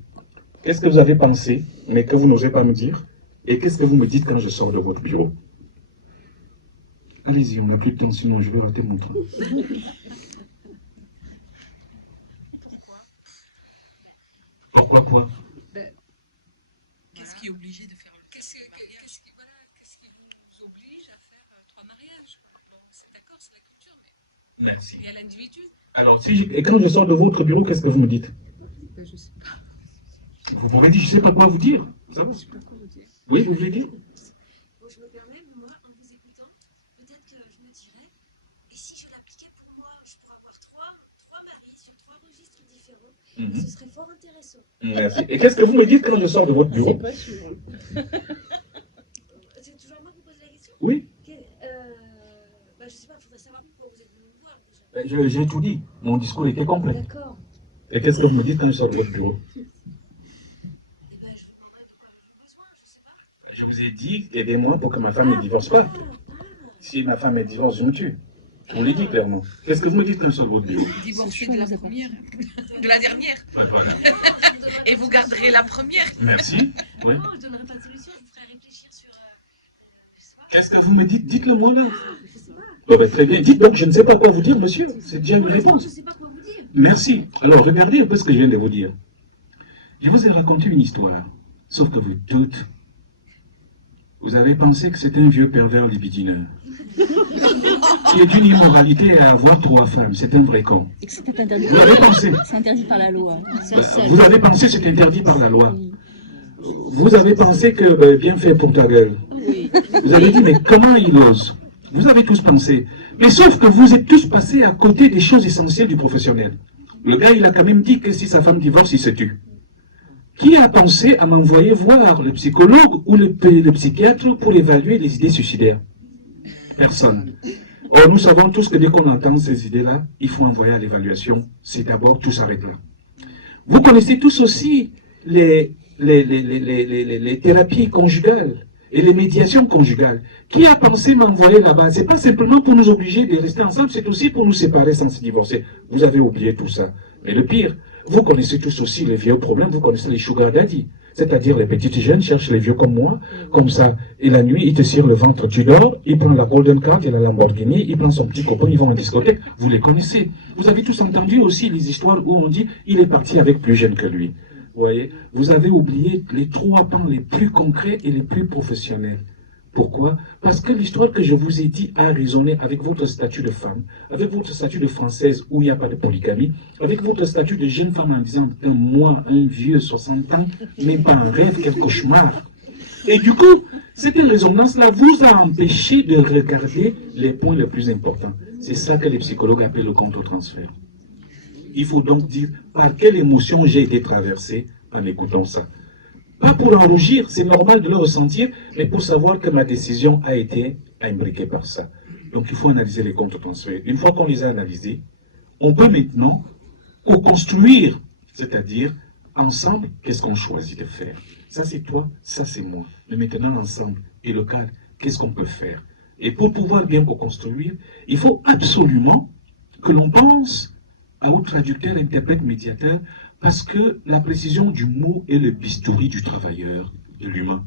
Qu'est-ce que vous avez pensé, mais que vous n'osez pas me dire? Et qu'est-ce que vous me dites quand je sors de votre bureau? Allez-y, on n'a plus de temps, sinon je vais rater mon train. Pourquoi quoi? Qu'est-ce qui est obligé de faire? Qu'est-ce qui vous oblige à faire 3 mariages? Bon, c'est d'accord, c'est la culture, mais merci. Il y a l'individu. Alors, et quand je sors de votre bureau, qu'est-ce que vous me dites? Je sais pas. Vous m'avez dit, je ne sais pas quoi vous dire. Ça va? Je sais pas quoi vous dire. Oui, vous voulez dire? Bon, je me permets, moi, en vous écoutant, peut-être que je me dirais, et si je l'appliquais pour moi, je pourrais avoir trois maris sur 3 registres différents, et ce serait fort intéressant. Merci. Et qu'est-ce que vous me dites quand je sors de votre bureau? C'est pas sûr. C'est toujours à moi que vous posez la question? Oui. Je sais pas, il faudrait savoir pourquoi vous êtes venu me voir déjà. J'ai tout dit. Mon discours était complet. D'accord. Et qu'est-ce que vous me dites quand je sors de votre bureau? Je vous ai dit, aidez-moi pour que ma femme ne divorce pas. Si ma femme est divorce, je me tue. Je vous l'ai dit clairement. Qu'est-ce que vous me dites quand je sors de votre bureau? Divorcer de la première, de la dernière. Ouais, voilà. Et vous garderez la première. Merci. Oui. Non, je ne donnerai pas de solution, je vous ferai réfléchir sur... Qu'est-ce que vous me dites? Dites-le moi là. Oh, ben, très bien. Dites donc, je ne sais pas quoi vous dire, monsieur. C'est déjà une réponse. Je ne sais pas quoi vous dire. Merci. Alors, regardez un peu ce que je viens de vous dire. Je vous ai raconté une histoire, sauf que vous toutes, vous avez pensé que c'était un vieux pervers libidineux, qui est d'une immoralité à avoir 3 femmes. C'est un vrai con. Et que c'était interdit. Vous avez pensé. C'est interdit par la loi. Vous avez pensé que c'était interdit par la loi. Vous avez pensé que, bien fait pour ta gueule. Oui. Vous avez dit, mais comment il ose? Vous avez tous pensé. Mais sauf que vous êtes tous passés à côté des choses essentielles du professionnel. Le gars, il a quand même dit que si sa femme divorce, il se tue. Qui a pensé à m'envoyer voir le psychologue ou le psychiatre pour évaluer les idées suicidaires? Personne. Or, nous savons tous que dès qu'on entend ces idées-là, il faut envoyer à l'évaluation. C'est d'abord, tout s'arrête là. Vous connaissez tous aussi les thérapies conjugales et les médiations conjugales. Qui a pensé m'envoyer là-bas? Ce n'est pas simplement pour nous obliger de rester ensemble, c'est aussi pour nous séparer sans se divorcer. Vous avez oublié tout ça. Mais le pire, vous connaissez tous aussi les vieux problèmes, vous connaissez les sugar daddy. C'est-à-dire les petites jeunes cherchent les vieux comme moi, comme ça. Et la nuit, il te cire le ventre, tu dors, il prend la Golden Card et la Lamborghini, il prend son petit copain, ils vont en discothèque. Vous les connaissez. Vous avez tous entendu aussi les histoires où on dit il est parti avec plus jeune que lui. Vous voyez, vous avez oublié les 3 pans les plus concrets et les plus professionnels. Pourquoi? Parce que l'histoire que je vous ai dit a résonné avec votre statut de femme, avec votre statut de française où il n'y a pas de polygamie, avec votre statut de jeune femme en disant « moi, un vieux 60 ans, mais pas un rêve, quel cauchemar ». Et du coup, cette résonance-là vous a empêché de regarder les points les plus importants. C'est ça que les psychologues appellent le contre-transfert. Il faut donc dire par quelle émotion j'ai été traversé en écoutant ça. Pas pour en rougir, c'est normal de le ressentir, mais pour savoir que ma décision a été imbriquée par ça. Donc il faut analyser les contre-transferts. Une fois qu'on les a analysés, on peut maintenant co-construire, c'est-à-dire ensemble, qu'est-ce qu'on choisit de faire. Ça c'est toi, ça c'est moi. Mais maintenant ensemble, et le cadre, qu'est-ce qu'on peut faire. Et pour pouvoir bien co-construire, il faut absolument que l'on pense au traducteur, interprète, médiateur, parce que la précision du mot est le bistouri du travailleur, de l'humain.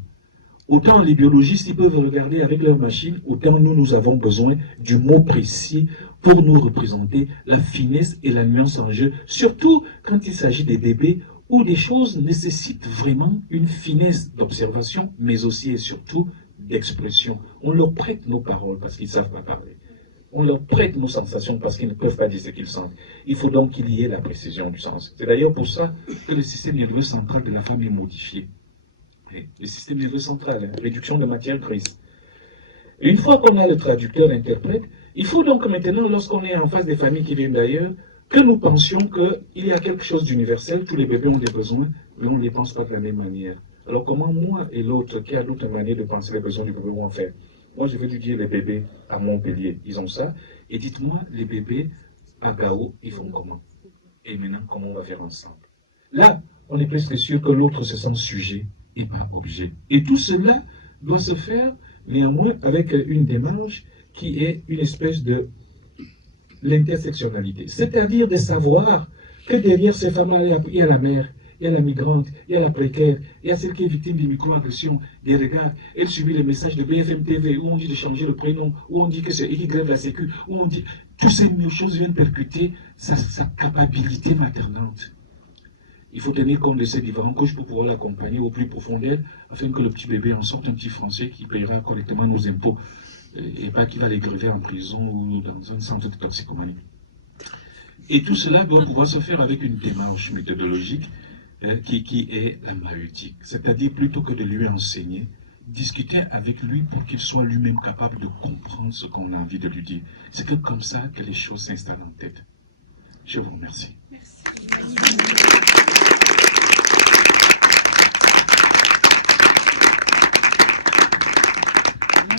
Autant les biologistes, ils peuvent regarder avec leur machine, autant nous avons besoin du mot précis pour nous représenter la finesse et la nuance en jeu, surtout quand il s'agit des bébés où des choses nécessitent vraiment une finesse d'observation, mais aussi et surtout d'expression. On leur prête nos paroles parce qu'ils ne savent pas parler. On leur prête nos sensations parce qu'ils ne peuvent pas dire ce qu'ils sentent. Il faut donc qu'il y ait la précision du sens. C'est d'ailleurs pour ça que le système nerveux central de la femme est modifié. Le système nerveux central, réduction de matière grise. Et une fois qu'on a le traducteur-interprète, Il faut donc maintenant, lorsqu'on est en face des familles qui viennent d'ailleurs, que nous pensions qu'il y a quelque chose d'universel, tous les bébés ont des besoins, mais on ne les pense pas de la même manière. Alors comment moi et l'autre, qui a d'autres manières de penser les besoins du bébé, vont faire? Moi, je vais lui dire les bébés à Montpellier, ils ont ça. Et dites-moi, les bébés à Gao, ils font comment? Et maintenant, comment on va faire ensemble? Là, on est presque sûr que l'autre se sent sujet et pas objet. Et tout cela doit se faire néanmoins avec une démarche qui est une espèce de l'intersectionnalité. C'est-à-dire de savoir que derrière ces femmes-là, il y a la mère, il y a la migrante, il y a la précaire, il y a celle qui est victime des microagressions, des regards. Elle subit les messages de BFM TV où on dit de changer le prénom, où on dit que c'est elle qui grève la sécu, où on dit... Toutes ces choses viennent percuter sa capacité maternante. Il faut tenir compte de ces différentes couches pour pouvoir l'accompagner au plus profond d'elle, afin que le petit bébé en sorte un petit Français qui payera correctement nos impôts et pas qui va les grever en prison ou dans un centre de toxicomanie. Et tout cela doit pouvoir se faire avec une démarche méthodologique qui est la maïeutique. C'est-à-dire, plutôt que de lui enseigner, discuter avec lui pour qu'il soit lui-même capable de comprendre ce qu'on a envie de lui dire. C'est que comme ça que les choses s'installent en tête. Je vous remercie. Merci.